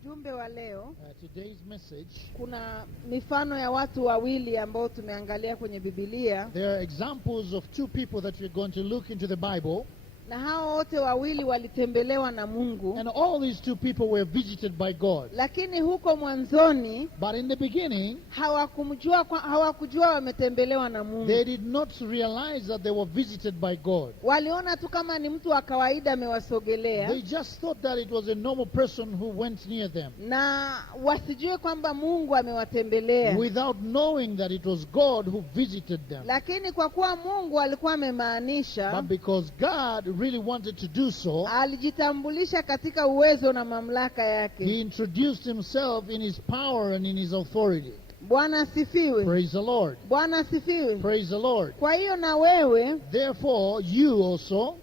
ujumbe wa leo, today's message, kuna mifano ya watu wawili ambao tumeangalia kwenye Biblia. there are examples of two people that we're going to look into the Bible. Na hao wote wawili walitembelewa na Mungu. And all these two people were visited by God. Lakini huko mwanzoni, But in the beginning, hawakujua wametembelewa na Mungu. they did not realize that they were visited by God. Waliona tu kama ni mtu wa kawaida amewasogelea. They just thought that it was a normal person who went near them, Na wasijue kwamba Mungu amewatembelea. without knowing that it was God who visited them. Lakini kwa kuwa Mungu alikuwa amemaanisha, But because God really wanted to do so, alijitambulisha katika uwezo na mamlaka yake. He introduced Himself in His power and in His authority. Bwana asifiwe. Praise the Lord. Bwana asifiwe. Praise the Lord. Kwa hiyo na wewe, Therefore, you also,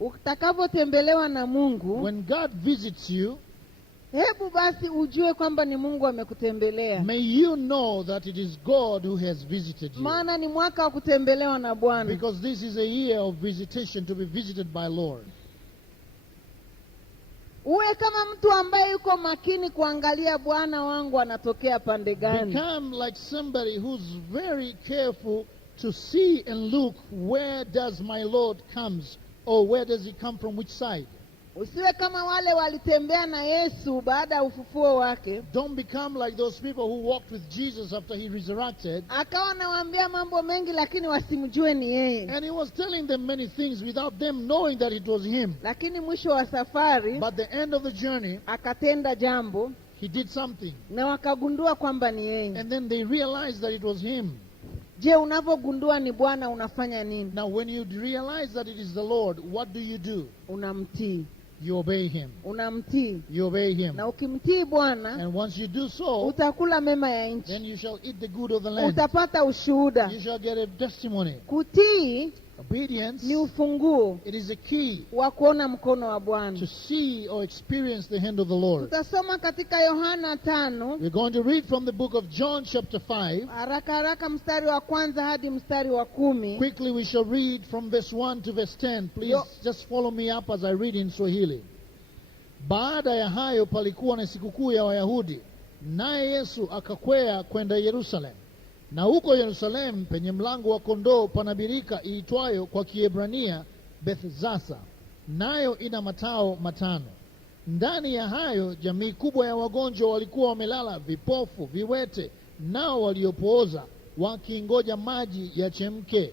utakapotembelewa na Mungu, when God visits you, hebu basi ujue kwamba ni Mungu amekutembelea. may you know that it is God who has visited you. Maana ni mwaka wa kutembelewa na Bwana. Because this is a year of visitation, to be visited by Lord. Uwe kama mtu ambaye yuko makini kuangalia Bwana wangu anatokea pande gani. Become like somebody who's very careful to see and look, where does my Lord comes, or where does He come from, which side. Usiwe kama wale walitembea na Yesu baada ya ufufuo wake. Don't become like those people who walked with Jesus after He resurrected. Akawa anawaambia mambo mengi lakini wasimjue ni yeye. And He was telling them many things without them knowing that it was Him. Lakini mwisho wa safari, But the end of the journey, akatenda jambo He did something. na wakagundua kwamba ni yeye. And then they realized that it was Him. Je, unapogundua ni Bwana unafanya nini? Now when you realize that it is the Lord, what do? Unamtii. You obey Him. Unamtii. You obey Him. Na ukimtii Bwana, And once you do so, utakula mema ya nchi. then you shall eat the good of the land. Utapata ushuhuda. You shall get a testimony. Kutii Obedience, ni ufunguo it is a key wa kuona mkono wa Bwana. to see or experience the hand of the Lord. Tutasoma katika Yohana 5, We're going to read from the book of John chapter 5. haraka haraka mstari wa kwanza hadi mstari wa 10. Quickly we shall read from verse 1 to verse 10. Please just follow me up as I read in Swahili. Baada ya hayo palikuwa na sikukuu ya Wayahudi, naye Yesu akakwea kwenda Yerusalemu. Na huko Yerusalemu penye mlango wa kondoo pana birika iitwayo kwa Kiebrania Bethzatha, nayo ina matao 5. Ndani ya hayo jamii kubwa ya wagonjwa walikuwa wamelala, vipofu, viwete, nao waliopooza, wakingoja maji yachemke.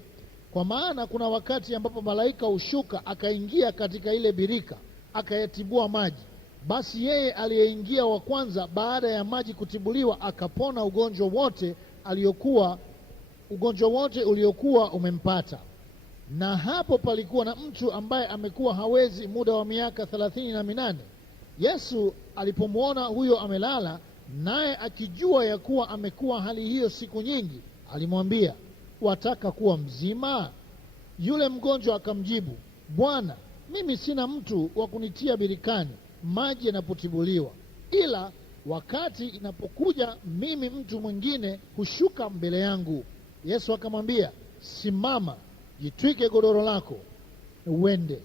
Kwa maana kuna wakati ambapo malaika hushuka akaingia katika ile birika, akayatibua maji. Basi yeye aliyeingia wa kwanza baada ya maji kutibuliwa akapona ugonjwa wote uliokuwa umempata. Na hapo palikuwa na mtu ambaye amekuwa hawezi muda wa miaka 38. Yesu alipomwona huyo amelala, naye akijua ya kuwa amekuwa hali hiyo siku nyingi, alimwambia, wataka kuwa mzima? Yule mgonjwa akamjibu, Bwana, mimi sina mtu wa kunitia birikani maji yanapotibuliwa, ila wakati inapokuja mimi mtu mwingine hushuka mbele yangu. Yesu akamwambia, simama, jitwike godoro lako uende.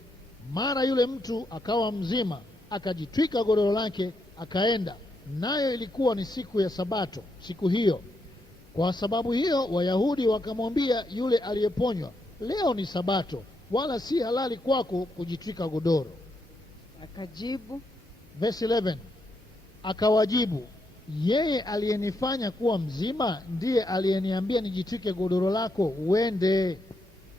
Mara yule mtu akawa mzima, akajitwika godoro lake akaenda. Nayo ilikuwa ni siku ya Sabato siku hiyo. Kwa sababu hiyo Wayahudi wakamwambia yule aliyeponywa, leo ni Sabato, wala si halali kwako kujitwika godoro. Akajibu, Verse 11, akawajibu, yeye aliyenifanya kuwa mzima ndiye aliyeniambia nijitwike godoro lako uende.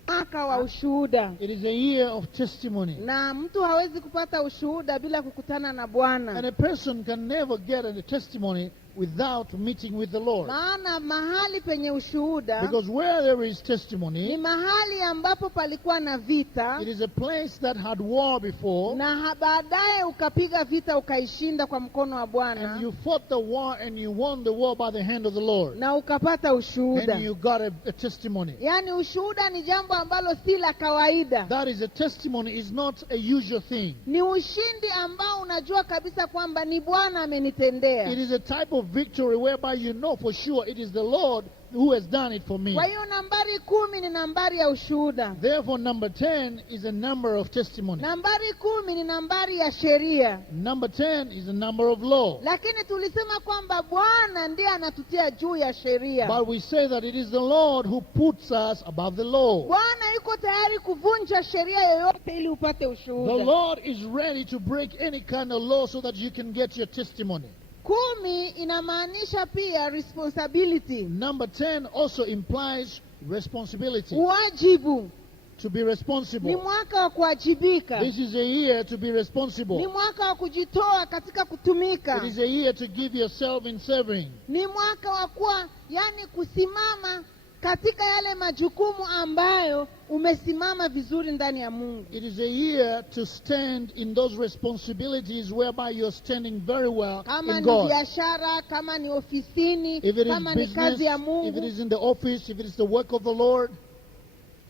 mwaka wa ushuhuda. It is a year of testimony. Na mtu hawezi kupata ushuhuda bila kukutana na Bwana. And a person can never get a testimony without meeting with the Lord. Maana mahali penye ushuhuda, Because where there is ni testimony, mahali ambapo palikuwa na vita, it is a place that had war before, na baadaye ukapiga vita ukaishinda kwa mkono wa and Bwana, you fought the war and you won the war by the hand of the Lord, na ukapata ushuhuda. and you got a testimony. Yaani ushuhuda ni jambo ambalo si la kawaida. That is, a testimony is not a usual thing. Ni ushindi ambao unajua kabisa kwamba ni Bwana amenitendea. It is a type of of victory whereby you know for sure it is the Lord who has done it for me. Kwa hiyo nambari 10 ni nambari ya ushuhuda. Therefore, number 10 is a number of testimony. Nambari 10 ni nambari ya sheria. Number 10 is a number of law. Lakini tulisema kwamba Bwana ndiye anatutia juu ya sheria. But we say that it is the Lord who puts us above the law. Bwana yuko tayari kuvunja sheria yoyote ili upate ushuhuda. The Lord is ready to break any kind of law so that you can get your testimony. 10 inamaanisha pia responsibility. Number 10 also implies responsibility. Wajibu. To be responsible. Ni mwaka wa kuwajibika. This is a year to be responsible. Ni mwaka wa kujitoa katika kutumika. It is a year to give yourself in serving. Ni mwaka wa kuwa, yani kusimama katika yale majukumu ambayo umesimama vizuri ndani ya Mungu. It is a year to stand in those responsibilities whereby you're standing very well kama in God. Ni biashara, kama ni ofisini, kama business, ni kazi ya Mungu. if it is in the office, if it is the work of the Lord.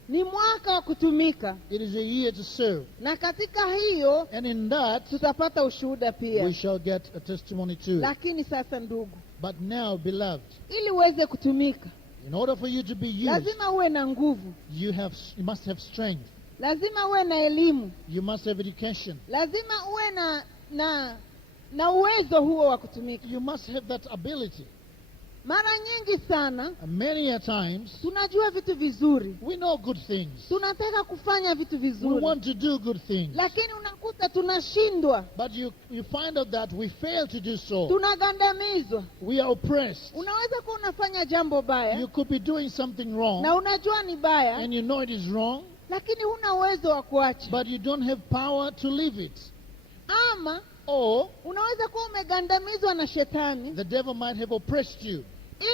Ni mwaka wa kutumika. It is a year to serve. Na katika hiyo, and in that, tutapata ushuhuda pia. we shall get a testimony too. Lakini sasa ndugu, but now, beloved, ili uweze kutumika, in order for you to be used, lazima uwe na nguvu. You must have strength. Lazima uwe na elimu. You must have education. Lazima uwe na uwezo huo wa kutumika. You must have that ability. Mara nyingi sana, many a times, tunajua vitu vizuri. We know good things. Tunataka kufanya vitu vizuri. We want to do good things. Lakini unakuta tunashindwa. But you find out that we fail to do so. Tunagandamizwa. We are oppressed. Unaweza kuwa unafanya jambo baya. You could be doing something wrong. Na unajua ni baya. And you know it is wrong. Lakini huna uwezo wa kuacha. But you don't have power to leave it. Ama, or unaweza kuwa umegandamizwa na shetani. The devil might have oppressed you.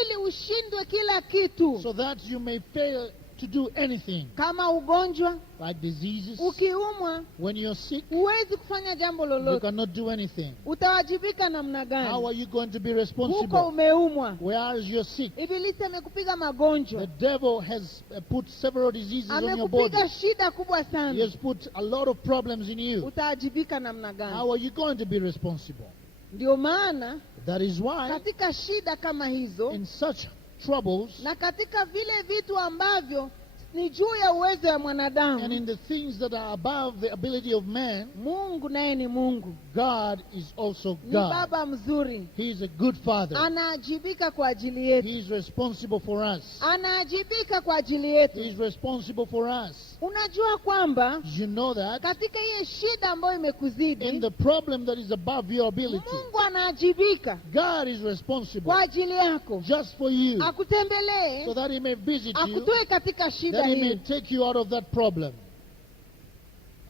Ili ushindwe kila kitu. So that you may fail to do anything. Kama ugonjwa, like diseases. Ukiumwa, when you're sick, huwezi kufanya jambo lolote. You cannot do anything. Utawajibika namna gani? How are you going to be responsible? Huko umeumwa. Whereas you're sick. Ibilisi amekupiga magonjwa. The devil has put several diseases on your body. Amekupiga shida kubwa sana. He has put a lot of problems in you. Utawajibika namna gani? How are you going to be responsible? Ndio maana, that is why, katika shida kama hizo, in such troubles, na katika vile vitu ambavyo ni juu ya uwezo wa mwanadamu, and in the things that are above the ability of man, Mungu naye ni Mungu. God is also God. Ni baba mzuri. He is a good father. Anaajibika kwa ajili yetu. He is responsible for us. Anaajibika kwa ajili yetu. He is responsible for us. Unajua kwamba, you know that, katika hiyo shida ambayo imekuzidi, in the problem that is above your ability, Mungu anaajibika. God is responsible kwa ajili yako. Just for you. Akutembelee. So that he may visit you. Akutoe katika shida hii. That he may take you out of that problem.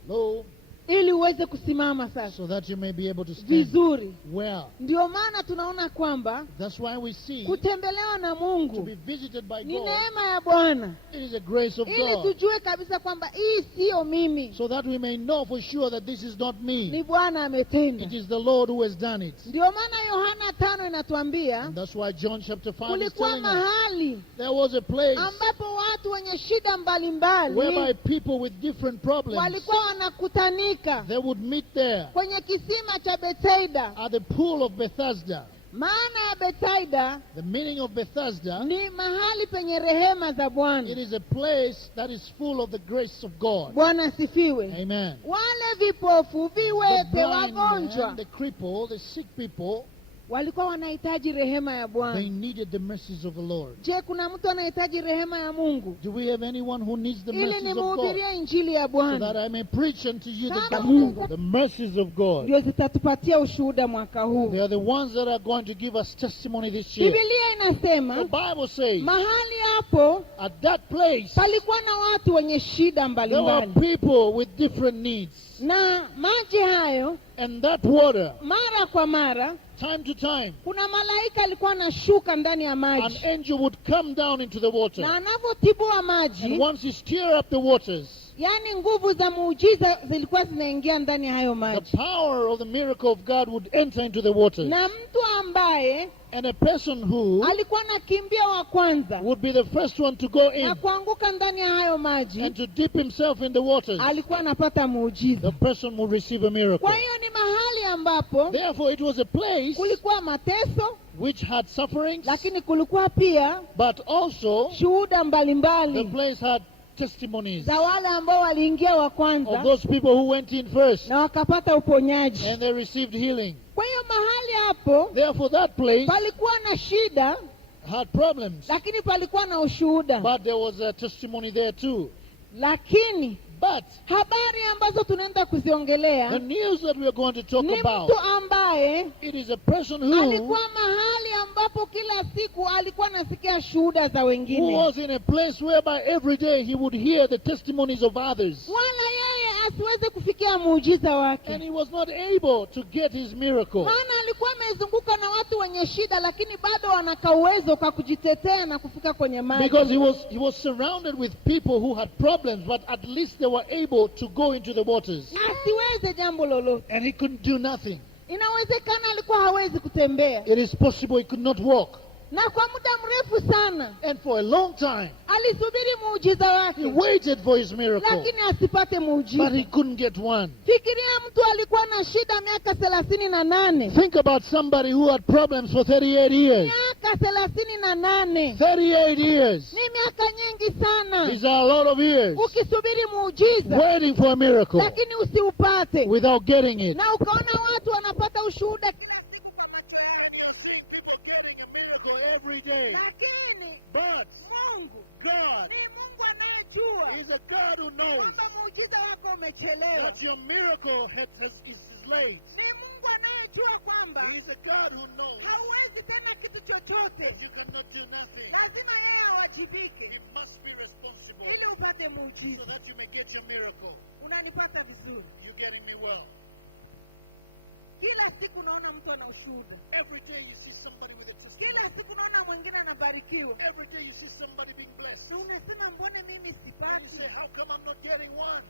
Hello? Ili uweze kusimama sasa. So that you may be able to stand vizuri. Well. Ndio maana tunaona kwamba, that's why we see, kutembelewa na Mungu, to be visited by ni God, neema ya Bwana. It is a grace of ili God. tujue kabisa kwamba hii sio mimi. So that we may know for sure that this is not me. Ni Bwana ametenda. It is the Lord who has done it. Ndio maana Yohana 5 inatuambia, and that's why John chapter 5 is kulikuwa telling mahali, us, there was a place, ambapo watu wenye shida mbalimbali, whereby people with different problems, walikuwa wanakutanika, they would meet there, kwenye kisima cha Bethsaida, at the pool of Bethesda. Maana ya Bethsaida, the meaning of Bethesda, ni mahali penye rehema za Bwana. It is a place that is full of the grace of God. Bwana asifiwe. Amen. Wale vipofu, viwete, wagonjwa, the cripple, the sick people, walikuwa wanahitaji rehema ya Bwana. They needed the mercies of the Lord. Je, kuna mtu anahitaji rehema ya Mungu? Do we have anyone who needs the mercies Ili of God? nimuhubirie injili ya Bwana. So that I may preach unto you the mercies of God. Ndio zitatupatia ushuhuda mwaka huu. They are the ones that are going to give us testimony this year. Biblia inasema, the Bible says, mahali hapo, at that place, palikuwa na watu wenye shida mbalimbali. There were people with different needs. Na maji hayo, and that water, mara kwa mara, time to time, kuna malaika alikuwa anashuka ndani ya maji. An angel would come down into the water. Na anapotibua maji, and once he stir up the waters, yaani nguvu za muujiza zilikuwa zinaingia ndani ya hayo The maji. power of the miracle of God would enter into the waters. Na mtu ambaye And a person who alikuwa anakimbia wa kwanza would be the first one to go in na kuanguka ndani ya hayo maji and to dip himself in the waters, alikuwa anapata muujiza. the person will receive a miracle. Kwa hiyo ni mahali ambapo Therefore, it was a place kulikuwa mateso, which had sufferings, lakini kulikuwa pia but also shuhuda the mbalimbali place had testimonies za wale ambao waliingia wa of kwanza those people who went in first na wakapata uponyaji. and they received healing. Kwa hiyo mahali hapo Therefore, that place palikuwa na shida, had problems, lakini palikuwa na ushuhuda. but there was a testimony there too. Lakini But habari ambazo tunaenda the kuziongelea news that we are going to talk ni about, mtu ambaye it is a person who alikuwa mahali ambapo kila siku alikuwa anasikia shuhuda za wengine, was in a place whereby every day he would hear the testimonies of others, wala yeye asiweze kufikia muujiza and wake. he was not able to get his miracle Maana alikuwa amezunguka na watu wenye shida, lakini bado wanaka uwezo kwa kujitetea na kufika kwenye maji. because he was surrounded with people who had problems, but at least they were able to go into the waters, Asiweze jambo lolote. and he couldn't do nothing. Inawezekana alikuwa hawezi kutembea, It is possible he could not walk, na kwa muda mrefu sana and for a long time alisubiri muujiza he wake, waited for his miracle, lakini asipate but muujiza. he couldn't get one. Fikiria mtu alikuwa na shida miaka 38. Think about somebody who had problems for 38 years. Miaka 38 38 years. ni miaka nyingi sana, These are a lot of years ukisubiri muujiza waiting for a miracle lakini usiupate, without getting it. na ukaona watu wanapata ushuhuda kila siku kwa macho And yako, you're seeing people getting a miracle every day. lakini But Mungu God ni Mungu anayejua is a God who knows kwamba muujiza wako umechelewa. that your miracle is late. Ni Mungu anayejua kwamba He is a God who knows hauwezi tena kitu chochote, that you cannot do nothing. lazima yeye He awajibike must be responsible ili upate so muujiza. that you may get your miracle. Unanipata vizuri? You getting me well? Kila siku unaona mtu ana ushuhuda, Every day you see somebody with a testimony. kila siku unaona mwingine anabarikiwa, Every day you see somebody being blessed. na unasema mbone mimi And you sipati? say, how come I'm not getting one?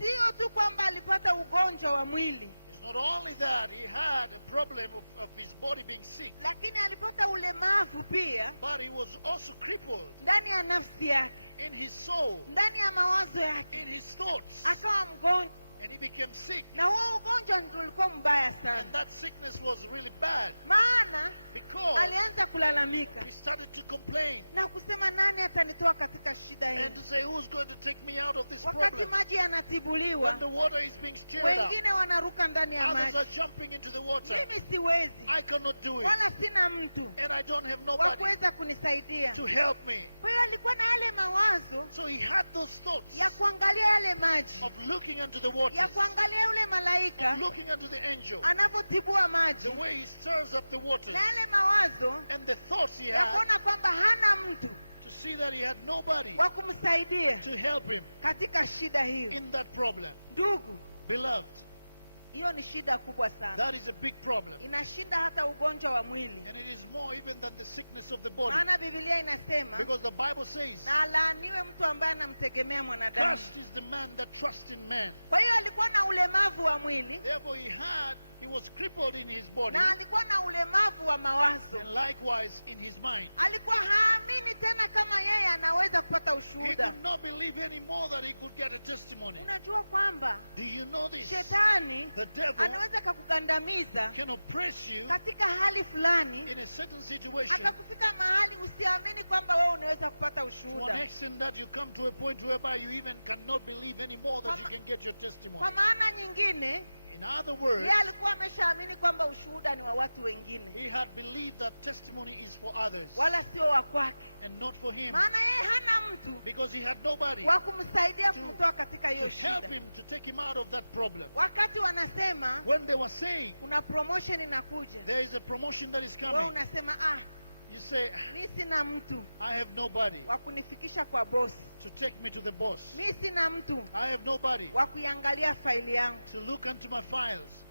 Sio tu kwamba alipata ugonjwa wa mwili, It's not only that he had a problem of his body being sick, lakini alipata ulemavu pia but he was also crippled ndani ya nafsi yake, in his soul, ndani ya mawazo yake, in his thoughts, akawa mgonjwa, and he became sick. na huo ugonjwa ndio ulikuwa mbaya And sana, that sickness was really bad maana because alianza kulalamika he started to complain na kusema nani atanitoa katika shida hii, and to say, who's going to take me out of this wakati problem? maji When yanatibuliwa, the water is being stirred up, wengine wanaruka ndani ya others maji. are jumping into the water. Mimi siwezi, I cannot do it, wala sina mtu and I don't have wa nobody kuweza kunisaidia. to help me. Kwa hiyo alikuwa na yale mawazo So he had those thoughts ya kuangalia yale maji, of looking into the waters, ya kuangalia yule malaika of looking into the angel, anavyotibua maji, the way he stirs up the waters, na yale mawazo and the thoughts he ya had kuona kwamba hana mtu to see that he had nobody wa kumsaidia to help him katika shida hiyo. in that problem. Ndugu, Beloved, hiyo ni shida kubwa sana, that is a big problem. inashinda hata ugonjwa wa mwili, And it is more even than the sickness of the body. maana Biblia inasema, Because the Bible says, na alaaniwe mtu ambaye anamtegemea mwanadamu. cursed is the man that trusts in man. Kwa hiyo alikuwa na ulemavu wa mwili Therefore he was crippled in his body, na alikuwa na ulemavu wa mawazo. and likewise in his mind. Alikuwa haamini tena kama yeye anaweza kupata He ushuhuda. could not believe anymore that he could get a testimony. Unajua kwamba Do you know this? shetani The devil anaweza kakugandamiza can oppress you katika hali fulani, in a certain situation akakufika mahali usiamini kwamba wewe unaweza kupata to an ushuhuda. extent that you come to a point whereby you even cannot believe anymore that you Kwa can get your testimony. Kwa maana nyingine, In other words, yeye alikuwa ameshaamini kwamba ushuhuda ni wa watu wengine, he had believed that testimony is for others wala sio wa kwake, and not for him, maana yeye hana mtu because he had nobody wa kumsaidia to- kumtoa katika to hiyo help shida. him to take him out of that problem. Wakati wanasema When they were saying kuna promotion inakuja, there is a promotion that is wewe coming, unasema you say, mi sina mtu I have nobody wa kunifikisha kwa bosi, to take me to the boss. mi sina mtu I have nobody wa kuiangalia faili yangu. to look into my files.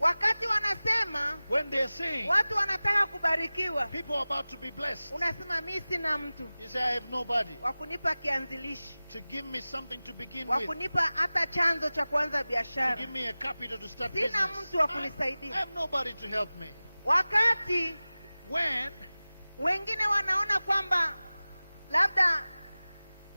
Wakati wanasema When they're saying watu wanataka kubarikiwa, people are about to be blessed, unasema mimi sina mtu you say, I have nobody wa kunipa kianzilishi, to give me something to begin wa with, kunipa hata chanzo cha kuanza to biashara. give me a capital to start Sina business. mtu wa I kunisaidia. have nobody to help me. Wakati When wengine wanaona kwamba labda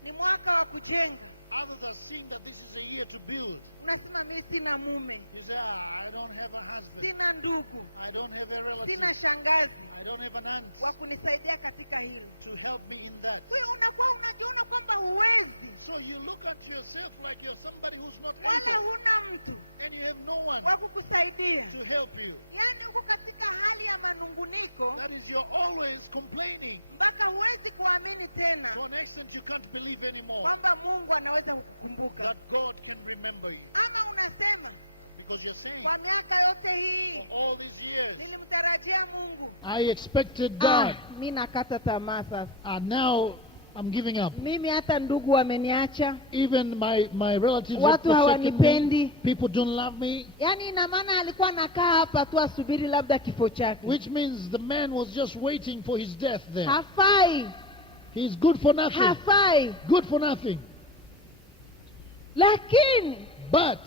ni mwaka wa kujenga, others are seeing that this is a year to build, unasema mimi sina mume, you say, I don't have a husband, sina ndugu, I don't have a relative, sina shangazi I don't have an aunt wa kunisaidia katika hilo. to help me in that. Kwa hiyo unakuwa unajiona kwamba huwezi, So you look at yourself like you're somebody who's not wala able, huna mtu and you have no one wa kukusaidia. to help you. Yaani uko katika hali ya manunguniko That is, you're always complaining. mpaka huwezi kuamini To tena an extent you can't believe anymore kwamba Mungu anaweza kukukumbuka. that God can remember you. Ama unasema Because you're saying, kwa miaka yote for hii all these years, nilimtarajia Mungu, I expected God, mimi nakata tamaa sasa. and now I'm giving up. Mimi hata ndugu wameniacha, Even my relatives have watu forsaken me. hawanipendi. People don't love me. Yaani ina maana alikuwa anakaa hapa tu asubiri labda kifo chake. Which means the man was just waiting for his death there. Hafai, He's good for nothing. hafai. Good for nothing. Lakini But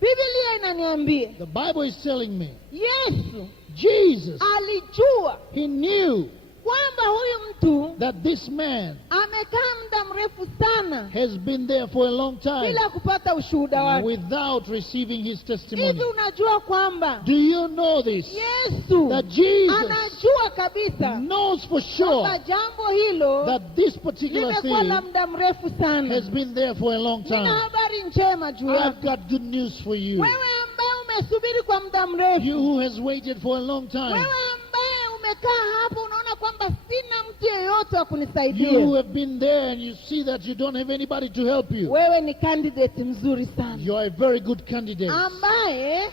Biblia inaniambia the Bible is telling me, Yesu Jesus, alijua he knew kwamba huyu mtu that this man amekaa muda mrefu sana has been there for a long time bila kupata ushuhuda wake. without receiving his testimony. Hivi unajua kwamba Do you know this? Yesu That Jesus anajua kabisa knows for sure kwamba jambo hilo that this particular limekuwa la thing muda mrefu sana. has been there for a long Nina time. habari njema juu I've yako, got good news for you. wewe ambaye umesubiri kwa muda You mrefu, who has waited for a long time. wewe ambaye umekaa hapo unaona kwamba sina mtu yeyote wa You who kunisaidia, have been there and you see that you don't have anybody to help you. wewe ni candidate mzuri sana, You are a very good candidate ambaye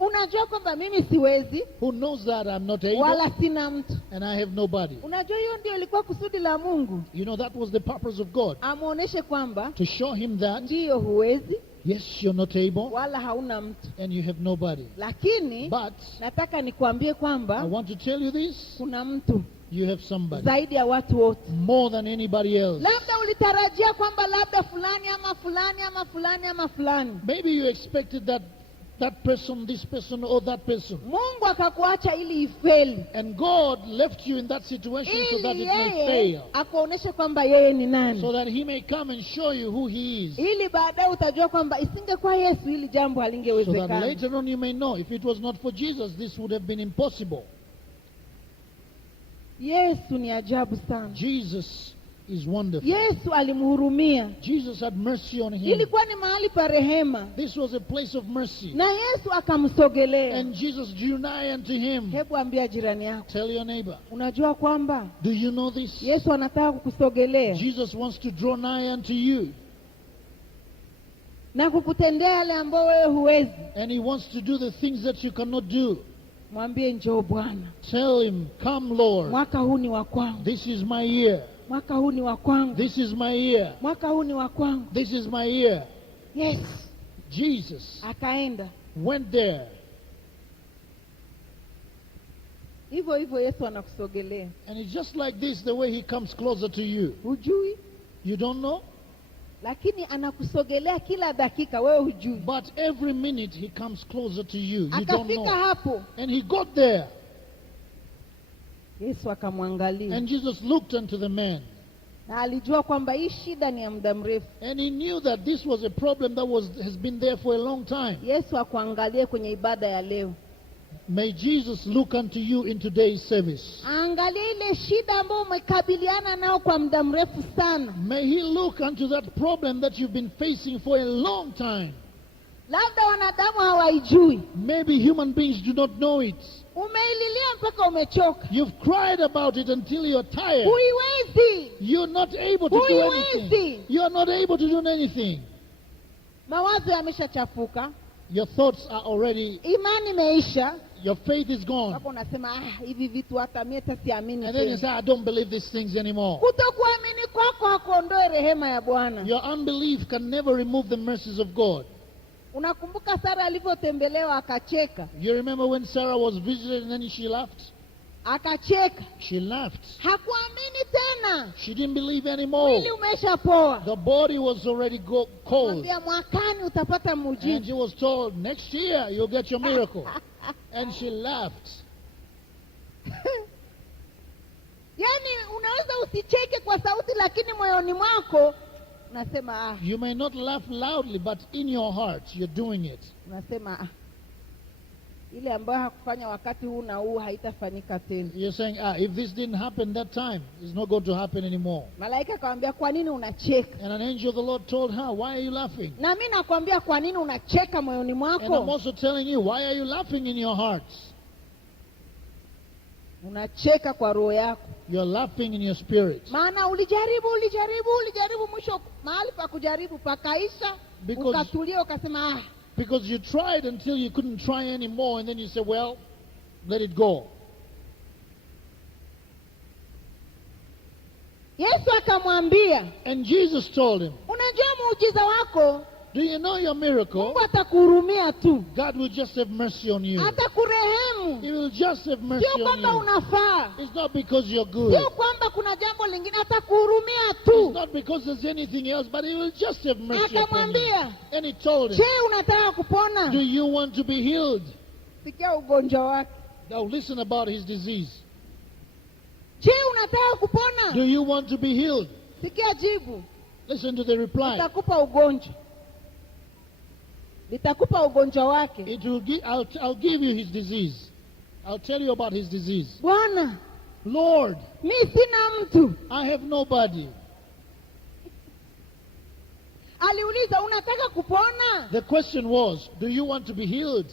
unajua kwamba mimi siwezi who knows that I'm not able wala sina mtu. and I have nobody. Unajua hiyo ndio ilikuwa kusudi la Mungu, You know, that was the purpose of God, amuoneshe kwamba to show him that, ndiyo huwezi yes, you're not able wala hauna mtu, and you have nobody. lakini But nataka nikuambie I kwamba want to tell you this, kuna mtu you have somebody zaidi ya watu wote. more than anybody else. Labda ulitarajia kwamba labda fulani ama fulani ama fulani ama fulani, Maybe you expected that person, this person, or that person. Mungu akakuacha ili ifeli, And God left you in that situation so that ili it may yeye fail. akuoneshe kwamba yeye ni nani, So that he may come and show you who he is. ili baadaye utajua kwamba isingekuwa Yesu hili jambo So that halingewezekana. later on you may know, if it was not for Jesus, this would have been impossible. Yesu ni ajabu sana. Jesus is wonderful. Yesu alimhurumia, Jesus had mercy on him. ilikuwa ni mahali pa rehema, This was a place of mercy. na Yesu akamsogelea. And Jesus drew nigh unto him. Hebu ambia jirani yako, Tell your neighbor, unajua kwamba do you know this? Yesu anataka kukusogelea Jesus wants to draw nigh unto you. na kukutendea yale ambayo wewe huwezi. And he wants to do the things that you cannot do. Mwambie njoo Bwana, Tell him, come Lord, mwaka huu ni wa kwangu, this is my year. mwaka huu ni wa kwangu, This is my year. mwaka huu ni wa kwangu. This is my year. Yes, Jesus akaenda went there. hivyo hivyo. Yesu anakusogelea, And it's just like this, the way he comes closer to you. hujui, You don't know? lakini anakusogelea kila dakika, wewe hujui. But every minute he comes closer to you. You don't Akafika know. hapo, And he got there. Yesu akamwangalia And Jesus looked unto the man. na alijua kwamba hii shida ni ya muda mrefu. And he knew that this was a problem that has been there for a long time. Yesu akuangalie kwenye ibada ya leo, May Jesus look unto you in today's service. aangalie ile shida ambayo umekabiliana nao kwa muda mrefu sana. May he look unto that problem that you've been facing for a long time. Labda wanadamu hawaijui, Maybe human beings do not know it. umeililia mpaka umechoka, You've cried about it until you're tired. huiwezi, You're not able to do anything. huiwezi. You're not able to do anything. Mawazo yameshachafuka, Your thoughts are already, imani imeisha, your faith is gone. mpaka unasema hivi vitu hata mimi hata siamini And then you say, tena. I don't believe these things anymore. Kutokuamini kwako hakuondoe rehema ya Bwana. Your unbelief can never remove the mercies of God. Unakumbuka Sara alivyotembelewa akacheka? You remember when Sarah was visited and then she laughed? Akacheka. She laughed. Hakuamini tena. She didn't believe anymore. Mwili umeshapoa. The body was already cold. Mwambia mwakani utapata And muujiza. she was told, next year you'll get your miracle. And she laughed. Yaani unaweza usicheke kwa sauti lakini moyoni mwako unasema You may not laugh loudly, but in your heart you're doing it. unasema ile ambayo hakufanya wakati huu na huu haitafanyika tena. You're saying, if this didn't happen that time, it's not going to happen anymore. Malaika akamwambia kwa nini unacheka? And an angel of the Lord told her, why are you laughing? Na mimi nakwambia kwa nini unacheka moyoni And I'm mwako? also telling you, why are you laughing in your hearts? Unacheka kwa roho yako. You're laughing in your spirit. Maana ulijaribu mwisho mahali pa kujaribu pakaisha, ukatulia ukasema Because you tried until you couldn't try anymore, and then you say, well, let it go. Yesu akamwambia, And Jesus told him, unajua muujiza wako do you know your miracle? Mungu atakuhurumia tu. God will just have mercy on you. Atakurehemu. He will just have mercy Sio on kwamba you. unafaa. It's not because you're good. Sio kwamba kuna jambo lingine, atakuhurumia tu. It's not because there's anything else, but He will just have mercy upon you. Akamwambia, And He told him, je, unataka kupona? do you want to be healed? Sikia ugonjwa wake. Now listen about his disease. Je, unataka kupona? Do you want to be healed? Sikia jibu. Listen to the reply. Nitakupa ugonjwa. Nitakupa ugonjwa wake. It will give, I'll give you his disease. I'll tell you about his disease. Bwana, Lord, mi sina mtu. I have nobody. Aliuliza, unataka kupona? The question was, do you want to be healed?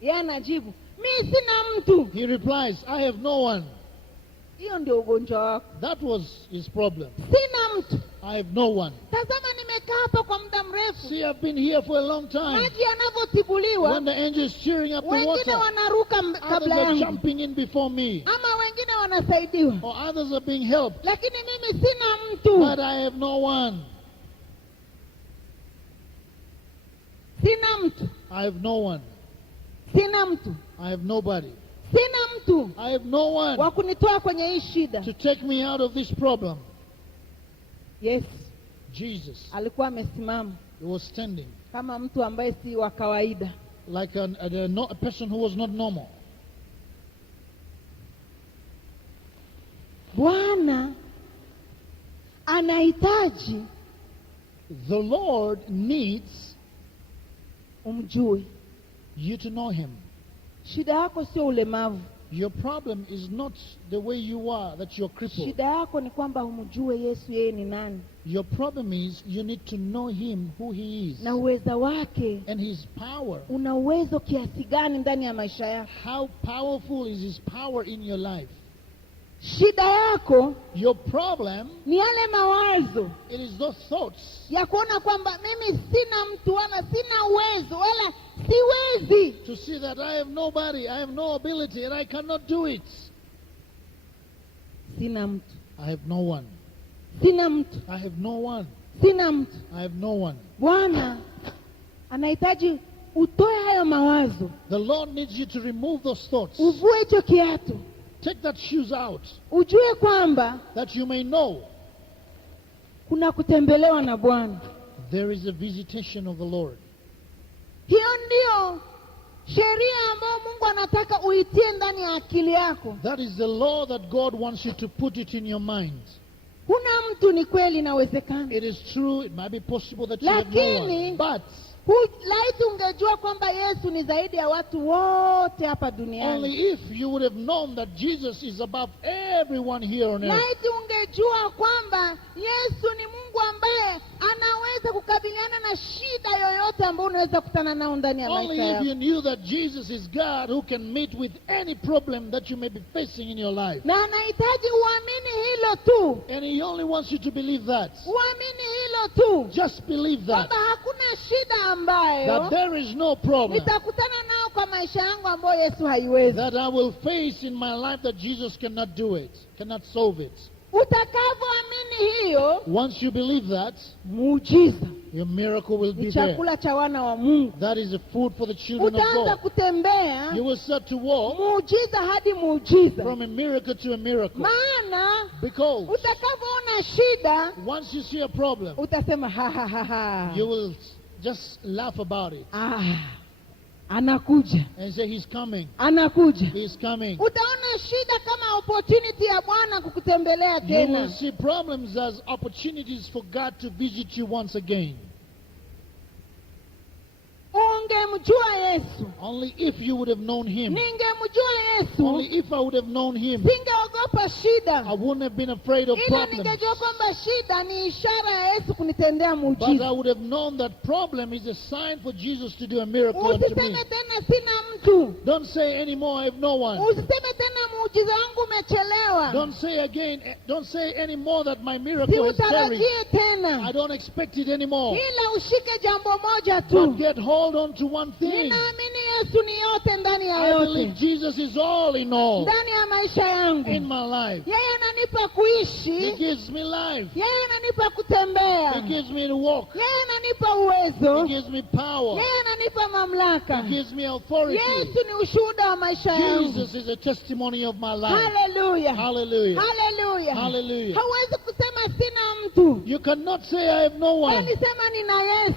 Yeye anajibu, mi sina mtu. He replies, I have no one. Hiyo ndio ugonjwa wako. That was his problem. Sina mtu. I have no one. Tazama nimekaa hapa kwa muda mrefu. See, I've been here for a long time. Maji yanavyotibuliwa, When the angel is cheering up the wengine water, wanaruka others kabla are yangu, jumping in before me, ama wengine wanasaidiwa, or others are being helped. lakini mimi sina mtu. But I have no one. Sina mtu. I have no one. Sina mtu. I have nobody. Sina mtu I have no one wa kunitoa kwenye hii shida. to take me out of this problem. Yes, Jesus, alikuwa amesimama he was standing kama mtu ambaye si wa kawaida. like a person who was not normal. Bwana anahitaji The Lord needs umjue. you to know him. Shida yako sio ulemavu. Your problem is not the way you are, that you're crippled. Shida yako ni kwamba umjue Yesu yeye ni nani Your problem is you need to know him, who he is, na uweza wake. and his power. Una uwezo kiasi gani ndani ya maisha yako? How powerful is his power in your life? Shida yako Your problem, ni yale mawazo it is those thoughts ya kuona kwamba mimi sina mtu wala sina uwezo wala siwezi. to see that I have nobody, I have no ability, and I cannot do it. Sina mtu. I have no one. Sina mtu. I have no one. Sina mtu. I have no one. Bwana anahitaji utoe hayo mawazo, The Lord needs you to remove those thoughts. uvue hicho kiatu, Take that shoes out, ujue kwamba that you may know kuna kutembelewa na Bwana. there is a visitation of the Lord. Hiyo ndio sheria ambayo Mungu anataka uitie ndani ya akili yako. That is the law that God wants you to put it in your mind. Huna mtu, ni kweli, inawezekana. It is true, it might be possible that you have no Lakini one. But laiti ungejua kwamba Yesu ni zaidi ya watu wote hapa duniani. only if you would have known that Jesus is above everyone here on earth. Laiti ungejua kwamba Yesu ni Mungu ambaye anaweza kukabiliana na shida yoyote ambayo unaweza kukutana nao ndani ya Only maisha if yako. you knew that Jesus is God who can meet with any problem that you may be facing in your life. Na anahitaji uamini hilo tu. And he only wants you to believe that. Uamini hilo tu. Just believe that. Kwamba hakuna shida ambayo That there is no problem nitakutana nao kwa maisha yangu ambayo Yesu haiwezi. that I will face in my life that Jesus cannot do it, cannot solve it. Utakavyoamini hiyo, Once you believe that, muujiza Your miracle will be ni there. chakula cha wana wa Mungu. That is a food for the children of Utaanza God. kutembea You will start to walk muujiza hadi muujiza, from a miracle to a miracle. maana Because utakavyoona shida once you see a problem, utasema ha ha ha ha, you will just laugh about it anakuja, and say, He's coming. anakuja. He's coming. Utaona shida kama opportunity ya Bwana kukutembelea You will tena. see problems as opportunities for God to visit you once again. Ungemjua Yesu, Only if you would have known Him. ningemjua Yesu, Only if I would have known Him, singeogopa I shida, wouldn't have been afraid of ila problems. ningejua kwamba shida ni ishara ya Yesu kunitendea But I muujiza. would have known that problem is a sign for Jesus to do a miracle unto me. Usiseme tena sina mtu, Don't say anymore, I have no one. usiseme tena muujiza wangu umechelewa, Don't say again, don't say anymore that my miracle is tarried. siutarajie I tena, don't expect it anymore. ila ushike jambo moja But tu. get hold on to one thing. Ninaamini Yesu ni yote ndani ya I believe yote, Jesus is all in all ndani ya maisha yangu. in my life. Yeye ananipa He kuishi, gives me life. yeye ananipa kutembea, He gives me to walk. yeye ananipa He uwezo, gives me power. yeye ananipa mamlaka. He gives me authority. Yesu ni ushuhuda wa maisha yangu. Jesus is a testimony of my life. Haleluya, Hallelujah. haleluya. Hallelujah. Hauwezi kusema sina mtu, You cannot say I have no one. bali sema nina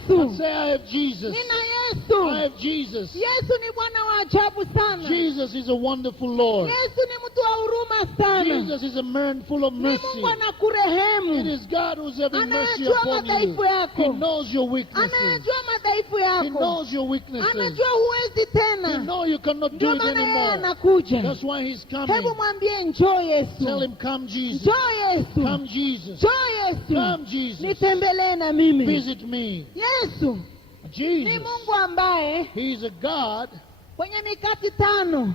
But Yesu, say I have Jesus. nina I Yesu. have Jesus. Yesu ni Bwana wa ajabu sana. Jesus is a wonderful Lord. Yesu ni mtu wa huruma sana. Jesus is a man full of Ni mercy. Mungu anakurehemu, It is God who's having mercy anayajua upon you. madhaifu yako, He knows your weaknesses. anayajua madhaifu He yako, knows your weaknesses. anajua huwezi He tena. knows you cannot do Ndio it maana yeye anymore. anakuja. That's why He's Hebu coming. mwambie njoo Yesu, Tell Him, come Jesus. njoo Yesu, Come Jesus. njoo Yesu, Come Jesus. nitembelee na mimi. Visit me. Yesu ni Jesus. Mungu ambaye He is a God. kwenye mikati 5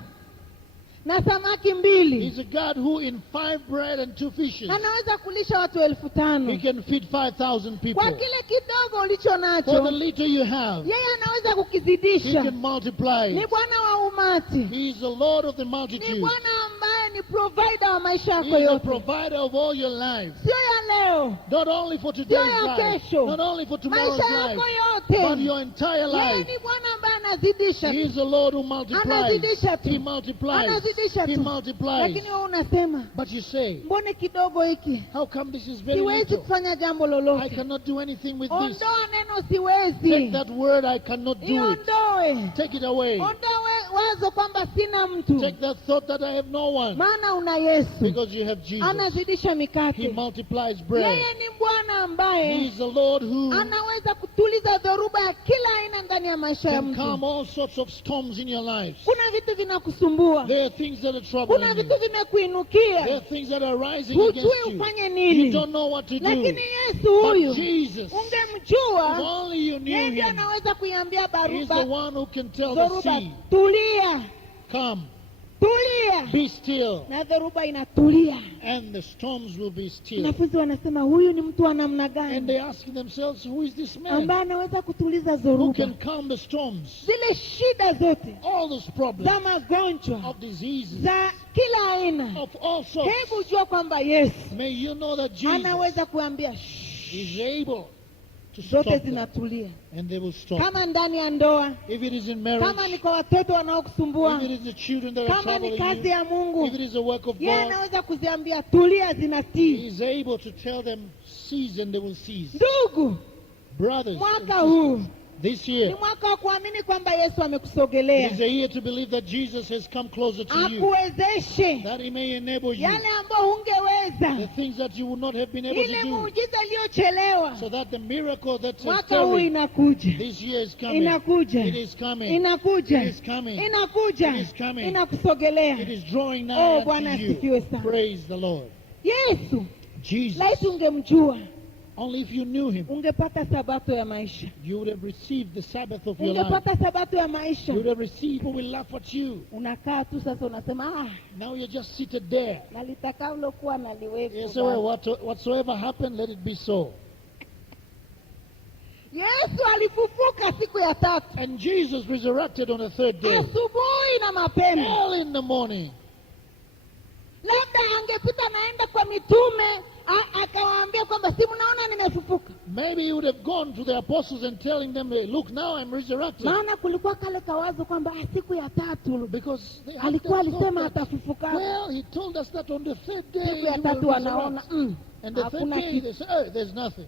na samaki 2 He's a God who in 5 bread and 2 fishes, anaweza kulisha watu He 5,000 can feed 5,000 people. kwa kile kidogo ulicho For the nacho. little you have, Yeye anaweza He kukizidisha. can multiply Ni it. Bwana wa umati, He is the Lord of the ni multitude. Bwana ambaye ni provider wa maisha He yako is the yote, provider of all your life. sio ya leo, Not only for today's sio ya life, kesho, not only for tomorrow's maisha life, yako but yote. your entire Yeye life. ni Bwana ambaye anazidisha He tu. is the Lord who multiplies. Anazidisha tu. He multiplies. Anazidisha He tu. multiplies. Lakini wewe unasema But you say, mbone kidogo hiki, how come this is very siwezi little? kufanya jambo I lolote. cannot do anything with this. Ondoa neno Take siwezi, that word, I cannot do it. iondoe. Take it away. Ondoa wazo kwamba sina mtu, Take that thought that I have no one. maana una Yesu. Because you have Jesus. Anazidisha He mikate. multiplies bread. Yeye ni Bwana He ambaye is the Lord who anaweza kutuliza dhoruba ya kila aina ndani ya maisha ya can calm mtu. all sorts of storms in your lives. Kuna vitu vinakusumbua, There are things that are troubling kuna you. vitu There are vimekuinukia, things that are rising against hujui you. ufanye You nini. don't know what to do. Lakini Yesu But huyu Jesus, if ungemjua, only you knew yeye ndiye Him, anaweza kuiambia He's the baruba one who can tell the dhoruba, sea, tulia, come, tulia, be still, na dhoruba inatulia. and the storms will be still. Wanafunzi wanasema huyu ni mtu wa namna And gani they're asking themselves, who is this man ambaye anaweza kutuliza who dhoruba, can calm the storms, zile shida zote all those za problems magonjwa of diseases, za kila aina. of all sorts? Hebu jua kwamba Yesu May you know that Jesus anaweza kuambia shh, is able to stop zote them, zinatulia. and they will stop. Kama ndani ya ndoa, If it is in kama ni marriage, kwa watoto wanaokusumbua, if it is the children that are kama ni troubling kazi you, ya Mungu, if it is the work of yeye God, anaweza kuziambia tulia, He zinatii. is able to tell them, cease, and they will cease. Ndugu, Brothers and mwaka huu sisters, this ni year, mwaka wa kuamini kwamba Yesu it is amekusogelea, a year to believe that Jesus has come closer to you, akuwezeshe that He may enable you yale ambayo the hungeweza, things that you would not have been able ile to do, muujiza iliyochelewa. so that the miracle that is Mwaka huu coming inakuja, this year is coming. inakuja, It is coming. inakuja, It is coming. inakuja, It is coming. inakusogelea. It is drawing Oh, nigh Bwana unto asifiwe you. sana. Praise the Lord. Yesu, Jesus, laiti ungemjua, only if you knew Him, ungepata sabato ya maisha, you would have received the Sabbath of your life. ungepata sabato ya maisha. You would have received, people will laugh at you. Unakaa tu sasa unasema Now you're just seated there. nalitakalokuwa Yes, naliwepo. well, whatsoever happened, let it be so. Yesu alifufuka siku ya 3 And Jesus resurrected on the 3rd day, asubuhi na mapema. early in the morning. Labda angepita naenda kwa mitume akawaambia kwamba si mnaona nimefufuka. Maybe he would have gone to the apostles and telling them, look, now I'm resurrected. Maana kulikuwa kale kawazo kwamba siku ya tatu Because they alikuwa alisema that, atafufuka. well, he told us that on the third day Siku ya he will tatu wanaona resurrect. And the third day they say, oh, there's nothing.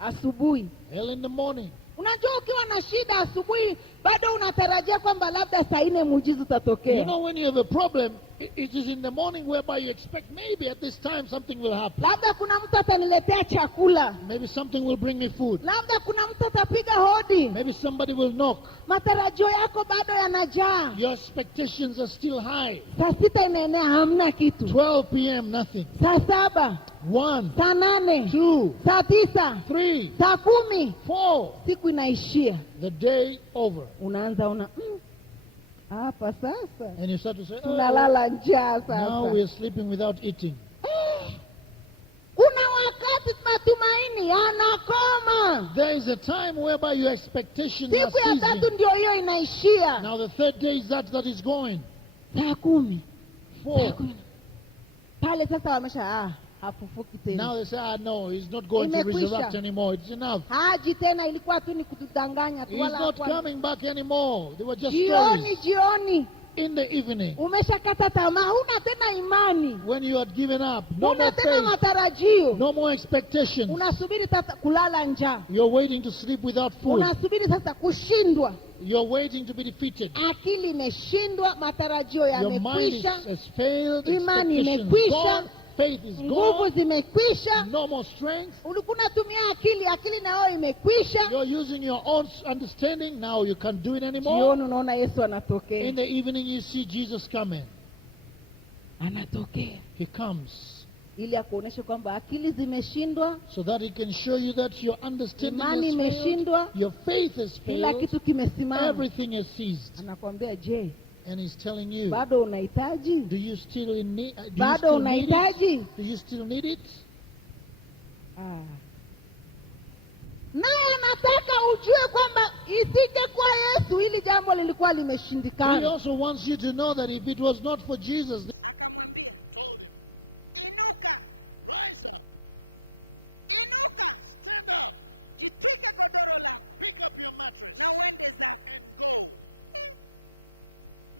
Asubuhi. Hell in the morning. Unajua ukiwa na shida asubuhi bado unatarajia kwamba labda saa 4 muujiza utatokea. You know, when you have a problem, it is in the morning whereby you expect maybe at this time something will happen. Labda kuna mtu ataniletea chakula. Maybe something will bring me food. Labda kuna mtu atapiga hodi. Maybe somebody will knock. Matarajio yako bado yanajaa. Your expectations are still high. Saa 6 inaenea hamna kitu. 12 p.m. nothing. Saa 7. 1. Saa 8. 2. Saa 9. 3. Saa 10. 4. Siku inaishia. The day over. Unaanza hapa sasa. And you start to say, tunalala njaa sasa. now we are sleeping without eating. Kuna wakati matumaini yanakoma. There is a time whereby your expectations are Siku ya tatu ceasing. ndio hiyo inaishia. Now the third day is that is going. Saa 10. 4. Pale sasa wamesha hafufuki tena. Now they say, no, he's not going to resurrect anymore. It's enough. Haji tena, ilikuwa tu ni kutudanganya tu. He's not coming back anymore. They were just stories. Jioni. In the evening. Umeshakata tamaa, huna tena imani. When you had given up, no more Huna tena faith, matarajio. no more expectations. Unasubiri sasa kulala njaa. You're waiting to sleep without food. Unasubiri sasa kushindwa. You're waiting to be defeated. Akili imeshindwa, matarajio Your mind yamekwisha. has failed, Imani expectations imekwisha. gone, faith is Nguvu gone, zimekwisha. no more strength. Ulikuwa unatumia akili nayo imekwisha. You're using your own understanding, now you can't do it anymore. Jioni unaona Yesu anatokea. In the evening you see Jesus coming. Anatokea. He comes. Ili akuoneshe kwamba akili zimeshindwa, so that he can show you that your understanding imani has failed, imeshindwa, your faith has kila failed, kitu kimesimama. everything has ceased. Anakuambia, je, And he's telling you, bado unahitaji? do you still need, Bado unahitaji? Do you still need it? Naye anataka ujue kwamba isije kwa Yesu hili jambo lilikuwa He limeshindikana. also wants you to know that if it was not for Jesus, Akamwambia, told him, inuka, rise up, inuka, stand up, jitwike godoro lako pick up your mattress, na uende zako. and go.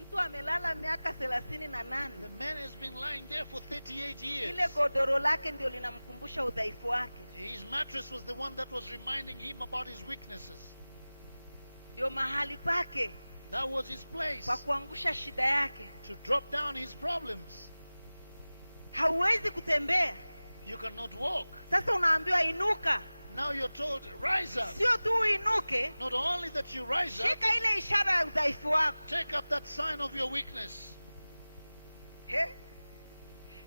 Mtu amelala miaka 38. The man has been lying there for 38 years. Ile godoro lake ndio linamkumbusha udhaifu wake. His mattress was the one that was reminding him about his weaknesses. Ndio mahali pake That was his place pa kuangusha shida yake. to drop down his problems. Hauwezi kutembea. You cannot walk. Sasa unaambiwa inuka. Now you're told, rise up. Sio tu uinuke, Not only that you rise up, shika ile ishara ya udhaifu wako. take up that sign of your weakness.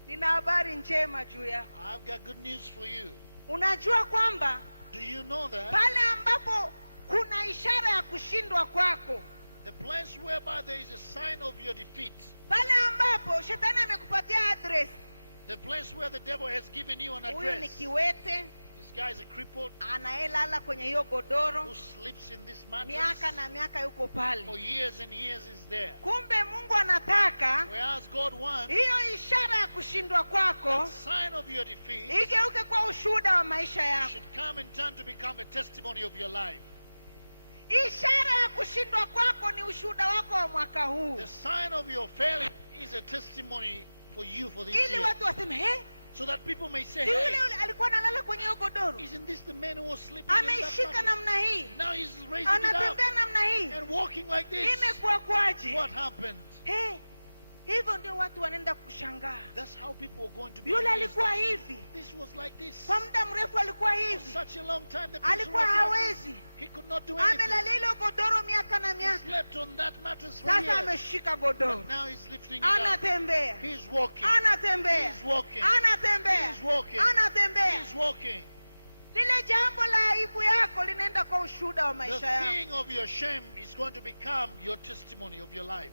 Nina habari njema juu yako. I've got good news for you. Unajua kwamba Do you know that pale ambapo kuna ishara ya kushindwa kwako, the place whereby there is a sign of your defeat, pale ambapo shetani amekupatia address, the place where the devil has given you an huyu ni address, kiwete, this guy is a crippled anaelala kwenye hiyo godoro, who sleeps in this mattress miaka na miaka yuko pale. for years and years is there. Kumbe Mungu anataka Whereas God wants hiyo ishara ya kushindwa that kwako sign of your defeat igeuke kwa ushuhuda wa maisha yako. should come and turn to become a testimony of your life. Ishara ya kushindwa kwako ni ushuhuda wako wa mwaka huu, The sign of your failure is a testimony for you for this ili year. watu waseme, So that people may say, si hey, yule alikuwa analala kwenye hiyo godoro, isn't this the man who was sleeping in that ameishika mattress? namna hii, Now he's raising it up anatembea namna hii, and walking like this. imekuwa kwaje? What happened? Hivyo ndio watu wanaenda kushangaa. That's how people are going to be Yule amazed. alikuwa hivi, This was like this. kwa muda mrefu alikuwa For hivi, such a long time, the person alikuwa was like hawezi, this. He could not do anything. amelalia ile godoro miaka na He miaka, slept on that mattress for sasa years. ameshika godoro, But now he's lifting it up. anatembea, He's walking. anatembea, He's walking. anatembea, He's walking. anatembea. He's walking. Lile jambo la aibu yako linaenda kwa ushuhuda wa The maisha yako. thing of your shame is going to become your testimony of your life.